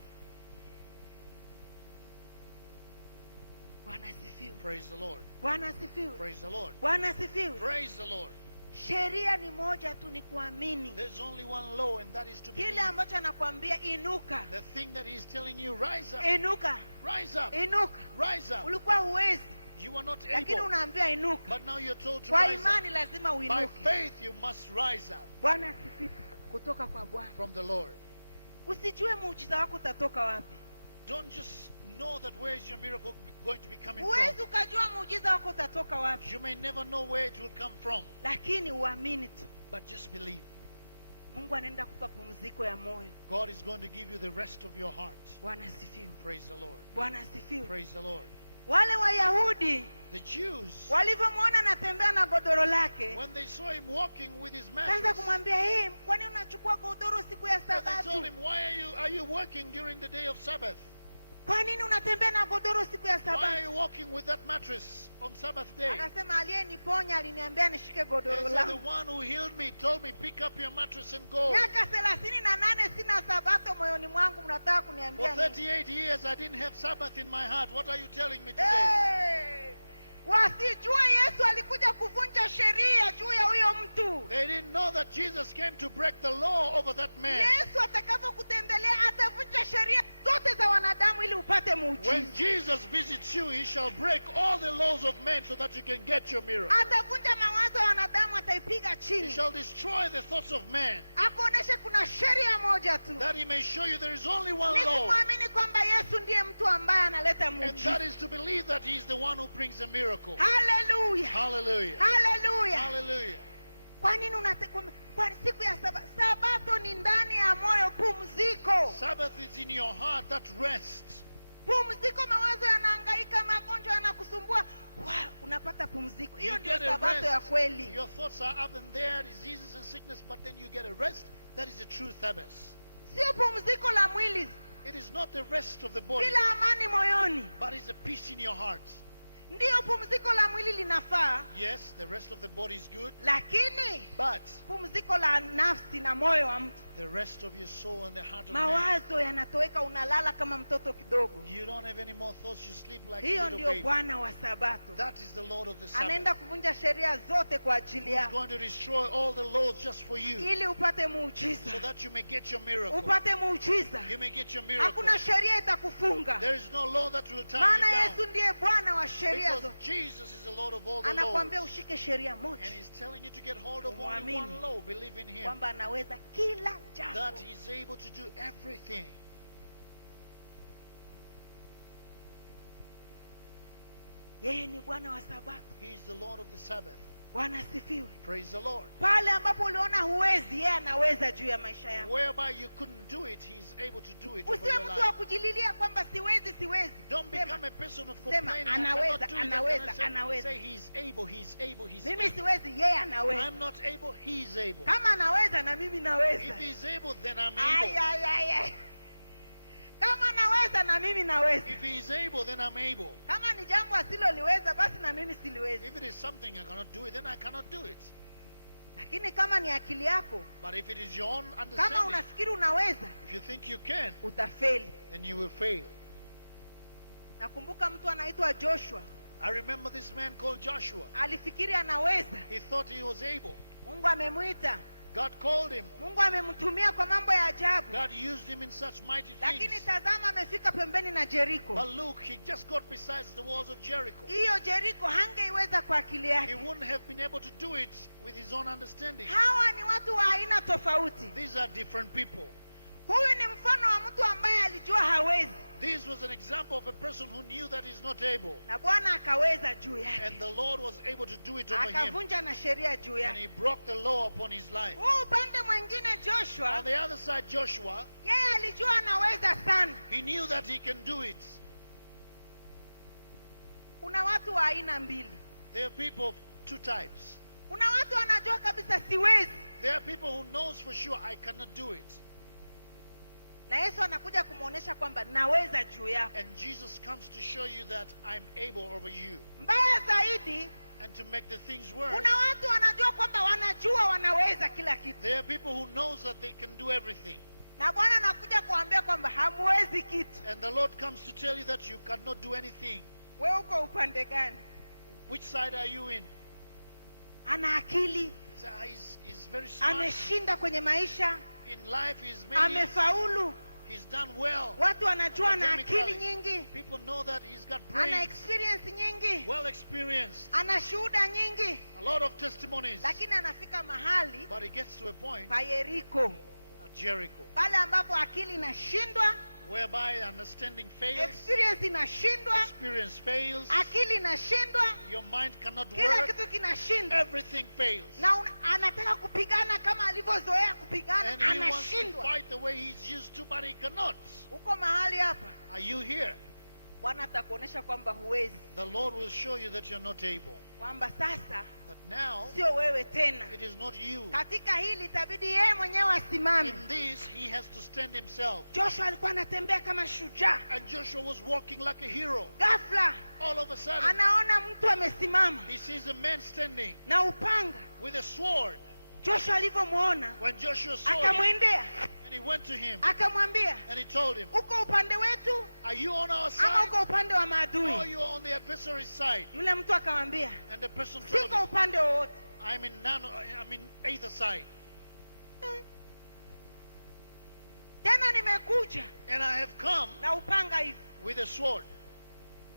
Bwana asifiwe. Praise the Lord. Bwana asifiwe. Praise the Lord. Bwana asifiwe. Praise the Lord. sheria ni moja tu, ni kuamini There's only one law, and that is to believe. kile ambacho anakuambia inuka, The thing that he's telling you, rise up, inuka, rise up, inuka. rise up. Ulikuwa huwezi, You are not lakini able, unaambia inuka. but now you're told to Kwa rise up. imani lazima By uinuke. faith, you must rise up Bwana asifiwe. Kutoka kwa Bwana. from the Lord. Usijue muujiza wako utatoka wapi. Don't just know that where is your miracle going to be coming Huwezi from. ukajua muujiza wako utatoka wapi, You may never know where it will come from, lakini uamini tu. but just believe. Mungu anaenda kupa pumziko ya moyo. God is going to give you the rest of your heart. Bwana asifiwe. Praise the Lord. Bwana asifiwe. Praise the Lord. Wale Wayahudi The Jews, walivyomwona anatembea na godoro lake, when they saw him walking with his kaanza mattress, kumwambia, hey, kwani unachukua godoro siku ya and they Sabato? told him, why are you working during the day of Sabbath? Kwa nini unatembea na godoro siku ya Why are Sabato? you walking with that mattress on Sabbath day? Akasema, aliyeniponya aliniambia nishike They godoro said, the langu. one who healed me told me, pick up your mattress and go. Miaka 38 sina Sabato moyoni mwangu, mnataka For kuniambia nini? 38 years I didn't have Sabbath in my heart. What are you telling me today? Hey! Wasijue Yesu alikuja kuvunja sheria juu ya huyo mtu. They didn't know that Jesus came to break the law over that man. Yesu atakapokutembelea atavunja sheria zote za wanadamu ili upate When muujiza. Jesus visits you, he shall break all the laws of men so that you can get your miracle. Atavunja mawazo ya wanadamu, ataipiga He chini. shall destroy the thoughts of man, Akuoneshe kuna sheria moja tu. that he may show you there is only one Ni law. kumwamini kwamba Yesu ndiye mtu ambaye analeta And that muujiza. is to believe that he is the one who brings a miracle. Haleluya. Hallelujah. Haleluya. Hallelujah. Kwa nini kwa siku ya Sabato ni ndani ya moyo, pumziko. Sabbath is in your heart, that rest. Pumziko, mawazo yanahangaika, magonjwa yanakusumbua. Wow, unapata pumziko. Hiyo You ndio get a Sabato ya rest. kweli. Your thoughts are up and there, diseases and sickness, but then you get a rest. That is the true Sabbath. Sio pumziko la mwili It is not the rest of the body, bila amani moyoni. but it's a peace in your heart. Ndiyo, pumziko la mwili linafaa, Yes, the rest of the body is good, lakini but pumziko la nafsi na moyo wa mtu, the rest of your soul and the heart of man, mawazo yanatoweka, unalala kama mtoto kidogo. you don't have any more thoughts, you sleep like a Hiyo little ndio baby. Bwana wa Sabato. That is the Lord of the Sabbath. Anaenda kuvunja sheria zote kwa ajili He's yako going to destroy all the laws just for you, ili upate so muujiza, that you may get your miracle. upate muujiza. You may get your miracle. Hakuna sheria itakufunga, There is no law that will tie maana you Yesu down, ndiye Bwana wa sheria because zote. Jesus is the Lord of all the Anakuambia laws. ushike sheria moja, And he's telling you to get hold of only Umwamini. one law. Believe in him, kwamba anaweza kila that jambo. he's able to do everything. Yeye ni Bwana wa Sabato. He is the Lord of the Sabbath. Bwana asifiwe. Praise the Lord. Pale ambapo uliona huwezi, yeye anaweza juu ya maisha yako. Whereby you couldn't do it, he's able to do it over Usiwe your mtu life. wa kujililia kwamba siwezi. Don't Sema, become a person of Sema, complaining. I anaweza, cannot do it. I anaweza, cannot say, anaweza. say he's able, he's able, he's mimi able. siwezi, yeye anaweza. I'm not able, he's able. Kama anaweza na mimi naweza. If he's able, then I'm Ay, able. ay, ay, ay. Kama naweza na mimi naweza. If he is able, then I'm able. Kama ni jambo asiloliweza, basi na mimi siliwezi. If it is something I cannot do it, then I cannot do it. Lakini kama ni akili yako, But if it is your own kama understanding, unafikiri unaweza, if you think you can, utafeli. then you will fail. Nakumbuka mtu anaitwa Joshua, I remember this man called Joshua. alifikiri anaweza. He thought he was able. Mungu amemwita, God called him. Mungu amemtumia kwa mambo ya ajabu. God used him in such mighty Lakini things. tazama, amefika pembeni na Jeriko. But look, he just got besides the walls of Jericho. Hiyo Jeriko hangeiweza kwa akili He yake. wouldn't have been able to do it with his own understanding. Hawa ni watu wa aina tofauti. These are different people. Huyu ni mfano wa mtu ambaye alijua hawezi, This was an example of a person who knew that he's not able. na Bwana akaweza juu yake, And the Lord was able to do it over him. akavunja na sheria juu And yake. he broke the law upon his life. Huu upande mwingine On Joshua, the other side, Joshua, yeye alijua anaweza sana. he knew that he can do it. Kuna watu wa aina mbili. There are people of two types. Kuna watu wanajua kabisa siwezi, There are people who knows for sure I cannot do it. na Yesu anakuja kumwonyesha kwamba naweza juu yako. And Jesus comes to show you that I'm able over you. Mbaya zaidi, And to make the things worse, kuna watu wanajua kwamba wanajua wanaweza kila kitu, there are people who knows that they can do everything. na Bwana anakuja kuambia kwamba hamwezi kitu. And the Lord comes to tell you that you cannot do anything. Wewe uko upande gani? Which side are you in? Ana akili, he's very smart. ameshinda kwenye maisha, In life, he's amefaulu, done well. watu wanajua na akili Academically, nyingi, people know that he's got ana brains, experience nyingi, well experienced, ana shuhuda nyingi, a lot of testimonies. lakini anafika mahali But he gets to a point pa Yeriko, at Jericho pale ambapo akili inashindwa, whereby understanding fails, experience inashindwa, experience fails, akili inashindwa, your mind cannot kila work, kitu kinashindwa, everything fails. na anataka kupigana kama alivyozoea kupigana, And he wants to anashindwa. fight the way he's used to, but he cannot. Uko mahali hapa, Are you here? Bwana atakuonesha kwamba huwezi, The Lord will show you that you're not able. kwamba sasa That now, sio wewe tena. it is not you. Katika hili itabidi yeye mwenyewe asimame. In this, he has to stand himself. Joshua alikuwa anatembea kama shujaa, And Joshua was walking like a hero. ghafla All of a sudden, anaona mtu amesimama he sees a man standing na upanga. with a sword. Joshua alivyomwona When Joshua saw him, akamwendea, and he went to him, akamwambia, and he told him, uko upande wetu are you on our ama side, uko upande wa or maadui? you are on the adversary's side? Yule mtu akamwambia, And the person told siko him, upande wowote. I'm in either side. Tena nimekuja And I have come na upanga hivi. with a sword.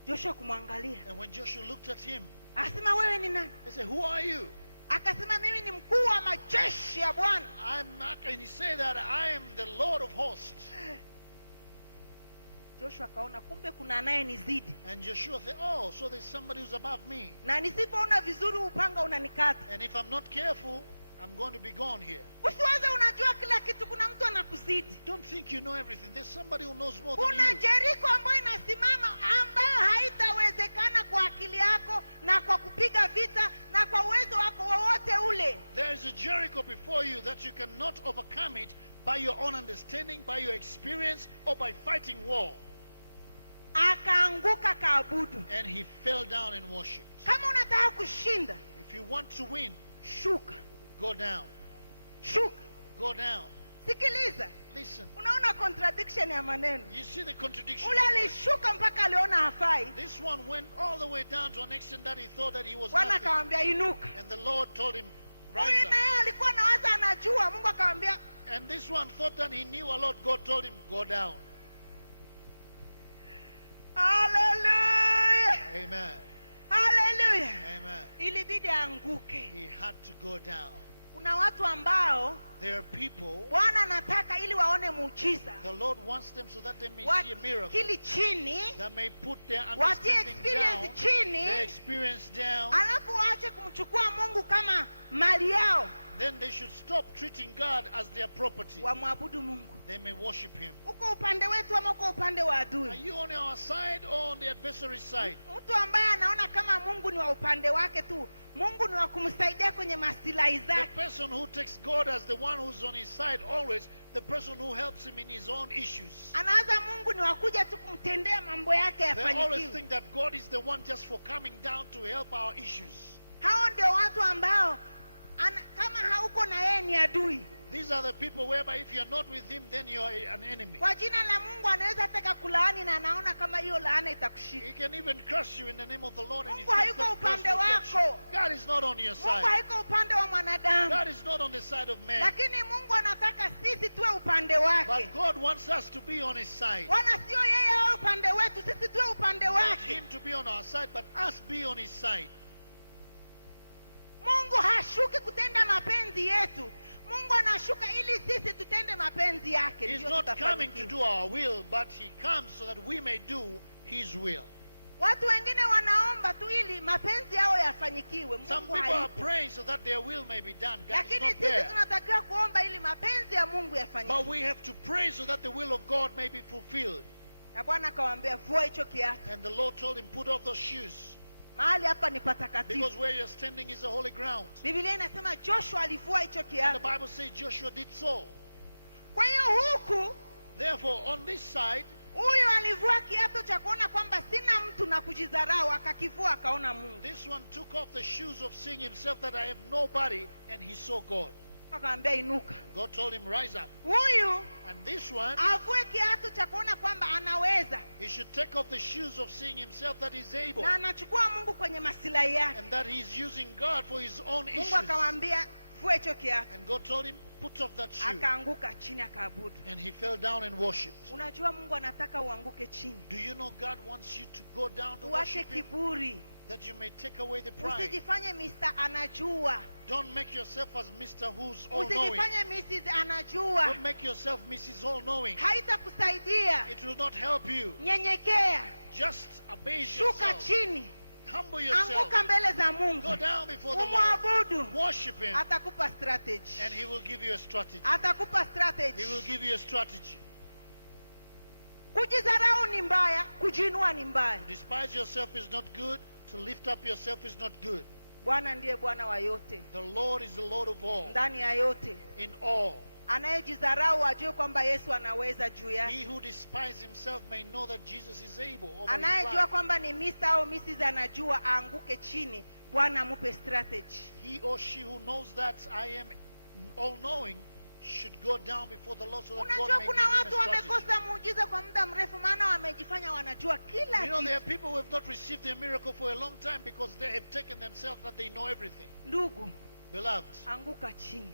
Joshua kumwangalia, And when Joshua looked at him, akasema, wewe ni nani? he said, who are you? Akasema, mimi ni mkuu wa majeshi ya Bwana. And he said that I am the Lord of hosts. Joshua akaona kumbe kuna anayenizidi, And Joshua said, oh, so there's somebody who's above me. na nisipoona vizuri upanga unanikata. And if I'm not careful, I'm going to be gone here. Usiwaze unajua kila kitu, kuna mtu anakuzidi. Don't think you know everything. There's somebody who knows more than Kuna you. Jeriko ambayo inasimama, ambayo haitawezekana kwa akili yako na kwa kupiga vita na kwa uwezo wako wowote ule. There is a Jericho before you that you cannot overcome it by your own understanding, by your experience, or by fighting war. Akaanguka kaabudu. And he fell down and worshipped. Kama unataka kushinda, If you want to win, shuka, go down. shuka. Go down. Sikiliza, Listen. unaona contradiction ya maneno. You see the contradiction. Ule of words. alishuka mpaka aliona hafai. This one went all the way down to an extent that he thought that he was Bwana nothing. akamwambia inuka. And the Lord told him, rise Huyu up. naye alikuwa nawaza anajua. Mungu akamwambia, And this one thought that he knew a lot. God told him, go down. haleluya, Amen. haleluya. Amen. Ilibidi aanguke. He had to go down. Kuna watu ambao There are people, Bwana anataka ili waone muujiza, the Lord wants them so that they may see a miracle. wakili chini, That may put their watie understanding experience down, chini, their experience down. alafu waache kumchukua Mungu kama mali yao, Then they should stop treating God as their property. wamwabudu Mungu. They may worship Him. Uko upande wetu ama uko upande wa Are adui? you on our side or on the adversary's side? Mtu ambaye anaona kama Mungu ni wa upande wake tu, Mungu ni wa kumsaidia kwenye masilahi The zake, person who takes God as the one who's on his side always, the person who helps him in his own issues. anaanza Mungu ni wakuja tu kumtendea mambo yake They always yafanikiwe. think that God is the one just for coming down to help our issues. Hao ndio watu ambao kama hauko na yeye ni adui. These are the people whereby if you're not with him, then you're an enemy. Kwa jina la Mungu anaweza hata kulaani na anaona kama hiyo laana itakushika. He can even curse you in the name of the Lord, and he Mungu thinks hayuko that curse upande will get you. wako. God is not on your Mungu side. haiko upande wa mwanadamu, God is not on the side of man. lakini Mungu anataka sisi tuwe upande wake, But God wants us to be on his side. wala sio yeye awe upande wetu, sisi tuwe upande Not wake. him to be on our side, but us be on his side. Mungu hashuki kutenda mapenzi yetu. Mungu anashuka ili sisi tutende mapenzi yake. He's Ndio not coming to tutafanikiwa. do our will, but he comes so that we may do his will. Watu wengine wanaomba tu ili mapenzi yao yafanyikiwe. Some Mungu people are hayupo. praying so that their will may be done. God is Lakini not sisi there. tunatakiwa kuomba ili mapenzi ya Mungu But yafanyiwe. we have to pray so that the will of God may be fulfilled. Na Bwana akawaambia vua hicho kiatu. And the Lord told him, put off those shoes, Mahali hapa ni patakatifu. because where you're standing is a holy ground. Biblia inasema Joshua alivua hicho And the kiatu. Bible says Joshua did so. Kwa hiyo huku Therefore, on this side, huyu alivua kiatu cha kuona kwamba sina mtu na kujidharau, akakivua akaona Mungu. this one took off the shoes of seeing himself that I have nobody, and he saw God. Akamwambia inuka. God told him, rise up. Huyu And this one, avue kiatu cha kuona kwamba anaweza he should take off the shoes of seeing himself that he's able, na anachukua Mungu kwenye masilahi yake. and that he's using God for his own Mungu issues. akamwambia vua hicho kiatu. And God told him, put off that shoe. Akaanguka chini akaabudu. And he fell down and worshipped. Unajua Mungu anataka uanguke chini. Do you know God wants you to go down to Uache worship him? kiburi. That you may take away the pride. Usijifanye Mr. Anajua. Don't make yourself as Mr. Who's all-knowing. Usijifanye Mrs. Anajua. Don't make yourself Mrs. All-knowing. Haitakusaidia. It will not help you. Nyenyekea. Just abase Shuka yourself. chini. Humble yourself. Anguka mbele za Mungu. Go down before the Lord. Umwabudu. Worship him. Atakupa strategy. And he will give you a strategy. Atakupa strategy. He will give you a strategy. Kujidharau ni mbaya, kujiinua ni mbaya. To despise yourself is not good. To lift up yourself is not good. Bwana ndiye Bwana wa yote. The Lord is the Lord of all. Ndani ya yote. In all. Anayejidharau ajue kwamba Yesu anaweza juu yake. He who despises himself may know that Jesus is able over his Anayejua life. kwamba ni Mr. au Mrs. anajua aanguke chini, Bwana amupe strategy. He or she who knows that I am all-knowing should go down before the Lord so that God Unajua may give kuna them a watu strategy. wamekosa muujiza kwa muda mrefu maana wamejifanya wanajua kila You know, there are kitu. people who have not received their miracle for a long time because they have taken themselves that they know everything. Ndugu, Beloved, anguka chini.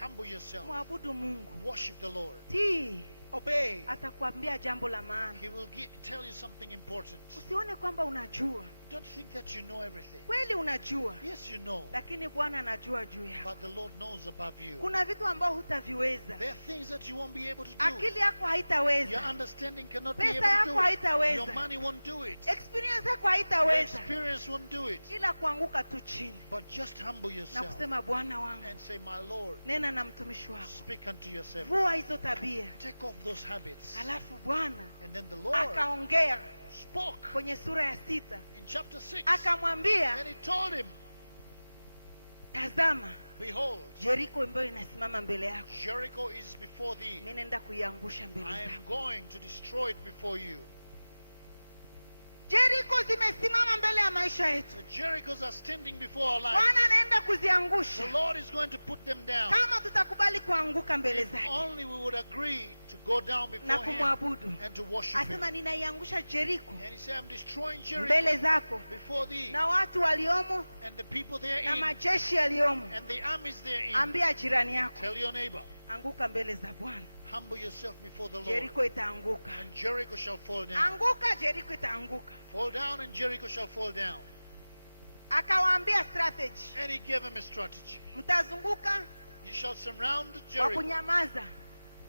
humble yourself. Mwabudu Mungu. Worship the Lord. Tii. Obey. Atakwambia jambo la maana. He will tell you something important. Usione kwamba unajua. Don't think that you know everything. Kweli unajua. Yes, you know. Lakini Bwana anajua juu yako. But the Lord knows above you. Kuna vitu ambao hutaviweza. There are things that you won't be able to do. Akili yako Your haitaweza. understanding cannot be Pesa able to yako do it. haitaweza. Your money won't do it. Experience yako Your haitaweza. experience won't do it. Ila kuanguka tu chini. But just humble Na yourself kusema Bwana wangu. and say, my Lord, Nena na mtumishi wako. speak unto yourself. Vua hizo tabia. Take off those habits. Alafu Bwana And then the Lord akaongea spoke kwenye sura ya 6. in chapter 6. Akamwambia, And he told him, tazama behold, Jericho ambayo inasimama mbele yako. Jericho is before thee. Mimi naenda kuiangusha mbele I zako. am going to destroy it before you. Jericho zimesimama mbele ya maisha yetu. The Jerichos are standing before our lives. Bwana anaenda kuziangusha. The Lord is going to put them down. Kama tutakubali kuanguka mbele If zake only we would agree to go down na before him kumwabudu. and to worship him. Asema ninaiangusha Jericho And he said, I'm destroying Jericho mbele zako before thee, na watu waliomo and the people na therein, majeshi yaliyomo. and the armies therein. Ambia jirani yako, Tell your neighbor, anguka mbele za Bwana. humble yourself before the Lord, Jericho itaanguka. and Jericho shall fall down. Anguka, Jericho itaanguka. Fall down, and Jericho shall fall down. Akawaambia strategy. And he gave him a strategy. Mtazunguka You shall surround kwa Jericho kunyamaza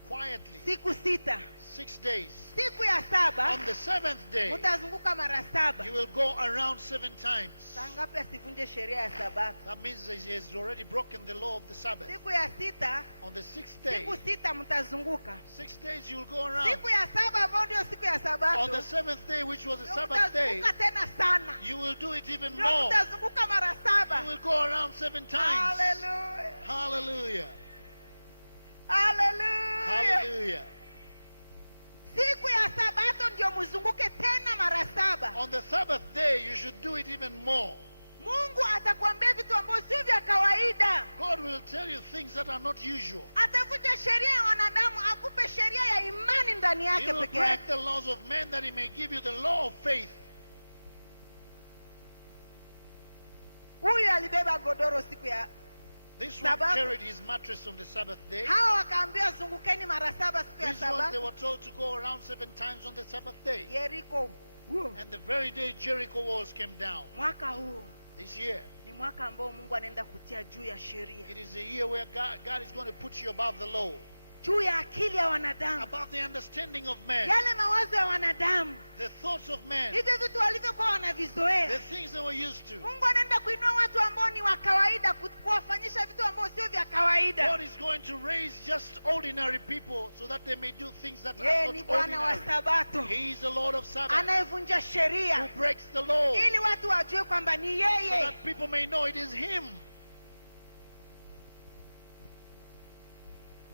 quietly siku 6. 6 days. Siku ya 7 On the 7th day, mtazunguka mara 7. you will go around 7 times. Saa ngapi asivunje sheria ya Sabato? That means he has already broken the law of the Sabbath. Siku ya 6, On the 6th day, siku 6 mtazunguka. 6 days you will go around. Siku ya 7 ambayo ndio siku ya On Sabato, the 7th day, which was the ndio Sabbath day, mtazunguka tena sana. you will do it even Ndio more. mtazunguka mara You 7. will go around 7 times. Hallelujah. Hallelujah. Hallelujah. Hallelujah. Siku ya Sabato ndio mzunguke tena mara 7. On the Sabbath day, you should do it even more. Mungu atakwambia vitu ambavyo sio vya kawaida. God will tell you things that are not usual. Atavunja sheria ya wanadamu, akupe sheria ya imani ndani He yake will peke break yake. the laws of men that he may give you the law of faith. Huyu alibeba godoro siku ya This one Sabbath. carried his mattress on the Sabbath day. hao wakaambiwa zungukeni mara 7 siku ya These ones, they Sabato. were told to go around 7 times on the Sabbath day. Yeriko. And the very day Jericho walls came down. Mwaka huu This year, ni mwaka ambao Mungu anaenda kutia juu ya sheria, it is a year where God is going to put you above the law, juu ya akili ya wanadamu, above the understanding of man, yale mawazo ya wanadamu, the thoughts of man, hivyo vitu walivyokuwa the wanavizoea. things they were used to. Mungu anaenda kuinua watu ambao ni wa kawaida, kuwafanyisha vitu ambao sio vya kawaida. God is going to raise just ordinary people so that they may do things that Yeye are ni not Bwana wa ordinary. Sabato, He is the Lord of Sabbath, anayevunja who sheria breaks the law, ili watu wajue kwamba ni so yeye. that people may know it is Him.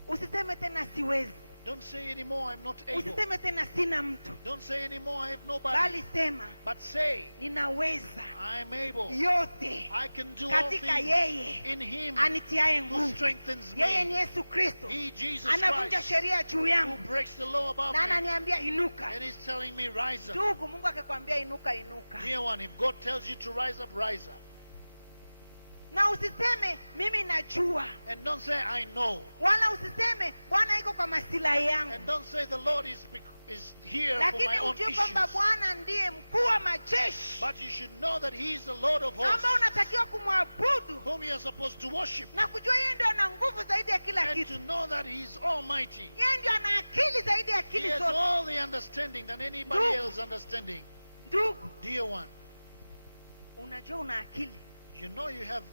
Usiseme tena siwezi, Don't say anymore, I'm not able. usiseme tena sina mtu, Don't say anymore, I have nobody. bali sema But say, ninaweza I am able. yote I can do all katika things yeye in Him anitiaye who nguvu. strengthens Yeye ni me. Yesu Kristo, He, Jesus anavunja Christ, sheria juu who yangu breaks the law above na me. ananiambia inuka. And He's telling me, rise up. Ndugu, Mungu akikwambia inuka, inuka. Dear one, if God tells you to rise up, rise up. Na usiseme mimi najua. And don't say I know. Wala usiseme Bwana iko kwa maslahi yangu. And don't say the Lord is here for my own Lakini ujue issues. kwamba Bwana ndiye mkuu wa majeshi. But you should know that He is the Lord of hosts, Ambao unatakiwa kumwabudu. whom you are supposed to worship. Na kujua yeye ndio ana nguvu zaidi ya kila And kitu. to know that He is almighty. Yeye ndio ana akili zaidi ya He akili has zote. all the understanding than anybody else understanding. Ndugu, Dear one, unajua una akili. you know you have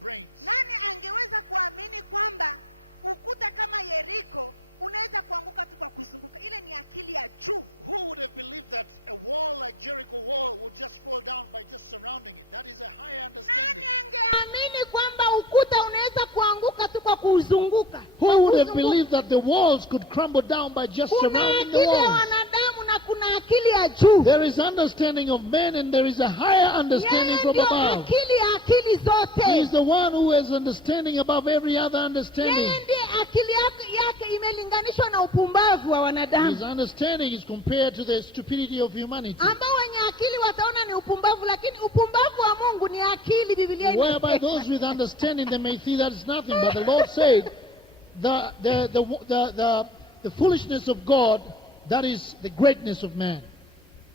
brains. Nani angeweza kuamini kwamba ukuta kama Yeriko unaweza kuanguka tu kwa kuzunguka? Ile ni akili ya juu. Who would have believed that a wall like Jericho wall would just fall down by just surrounding it? That is a higher understanding. Nani angeamini kwamba ukuta unaweza kuanguka tu kwa kuzunguka? Who would have believed that the walls could crumble down by just Kuna surrounding the akili ya walls? wanadamu na kuna akili ya juu. There is understanding of men and there is a higher understanding Yeye from ndio above. akili ya akili He is zote. the one who has understanding above every other understanding. Yeye ndiye akili yake imelinganishwa na upumbavu wa His wanadamu. understanding is compared to the stupidity of humanity. Ambao wenye akili wataona ni upumbavu, lakini upumbavu wa Mungu ni akili. Biblia Whereby inasema. those with understanding, they may see that it's nothing. But the Lord said, the foolishness of God, that is the greatness of man.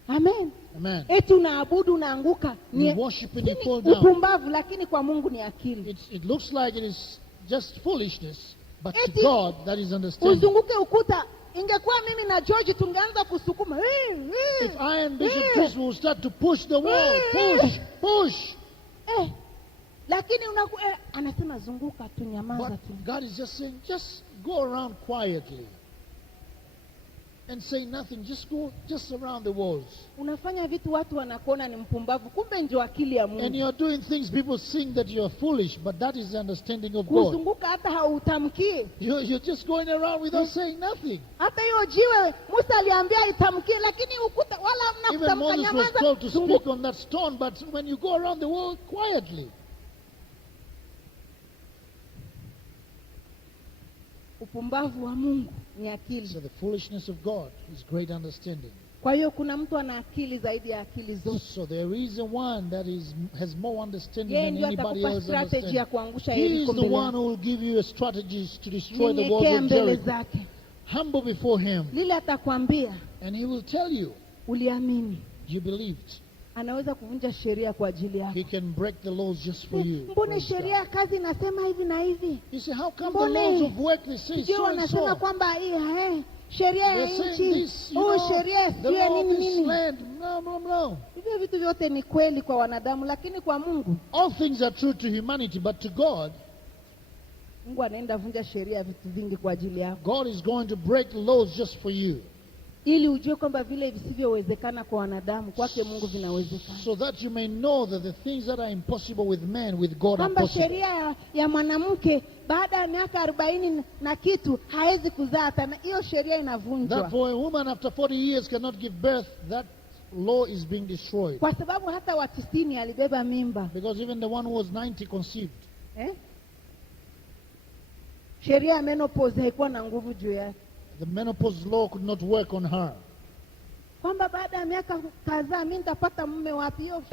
Amen. Amen. Eti unaabudu unaanguka. You worship and you si fall down. upumbavu, lakini kwa Mungu ni akili. It looks like it is just foolishness, but to Eti God that is understanding. uzunguke ukuta. Ingekuwa mimi na George tungeanza kusukuma. If I and Bishop Trice will start to push the wall, push. Lakini anasema zunguka tu, nyamaza But tu. God is just saying, just go around quietly and say nothing. Just go around the walls. Unafanya vitu watu wanakuona ni mpumbavu, kumbe ndio akili ya And Mungu. you're doing things people think that you're foolish, but that is the understanding of God. Kuzunguka hata hautamkii. You're just going around without saying nothing. Hata hiyo jiwe Musa aliambia itamkie, lakini ukuta wala hamna Even kutamka, Moses was nyamaza. told to speak Zunguka. on that stone, but when you go around the wall quietly. Upumbavu wa Mungu ni akili. So the foolishness of God is great understanding. Kwa hiyo kuna mtu ana akili zaidi ya akili zote. So there is a one that has more understanding Yeye than ndio anybody atakupa else strategy ya understands. kuangusha He is Yeriko the mbele one yako. who will give you a strategy to destroy the walls Nyenyekea of mbele Jericho. zake. Humble before him, Lile atakwambia and he will tell you, uliamini. you believed. Anaweza kuvunja sheria kwa ajili yako. He can break the laws just for you. Mbone Praise sheria ya God. kazi inasema hivi na hivi? You say, how come the Mbone laws of work, they say sio so and wanasema so? kwamba sheria ya They're saying nchi, this, you know, sheria the sio law of nini this nini. land. No. Hivyo vitu vyote ni kweli kwa wanadamu, lakini kwa Mungu, All things are true to humanity, but to God, Mungu anaenda vunja sheria ya vitu vingi kwa ajili yako, God is going to break laws just for you, ili ujue kwamba vile visivyowezekana kwa wanadamu kwake Mungu vinawezekana. so that you may know that the things that are impossible with men, with God are Kwamba possible. sheria ya mwanamke baada ya miaka 40 na kitu hawezi kuzaa hata, na hiyo sheria That inavunjwa, for a woman after 40 years cannot give birth, that law is being destroyed. kwa sababu hata wa 90 alibeba mimba. Because even the one who was 90 conceived. Sheria ya menopause haikuwa na nguvu juu yake, The menopause law could not work on her. kwamba baada ya miaka kadhaa mimi nitapata mume wapi. Hiyo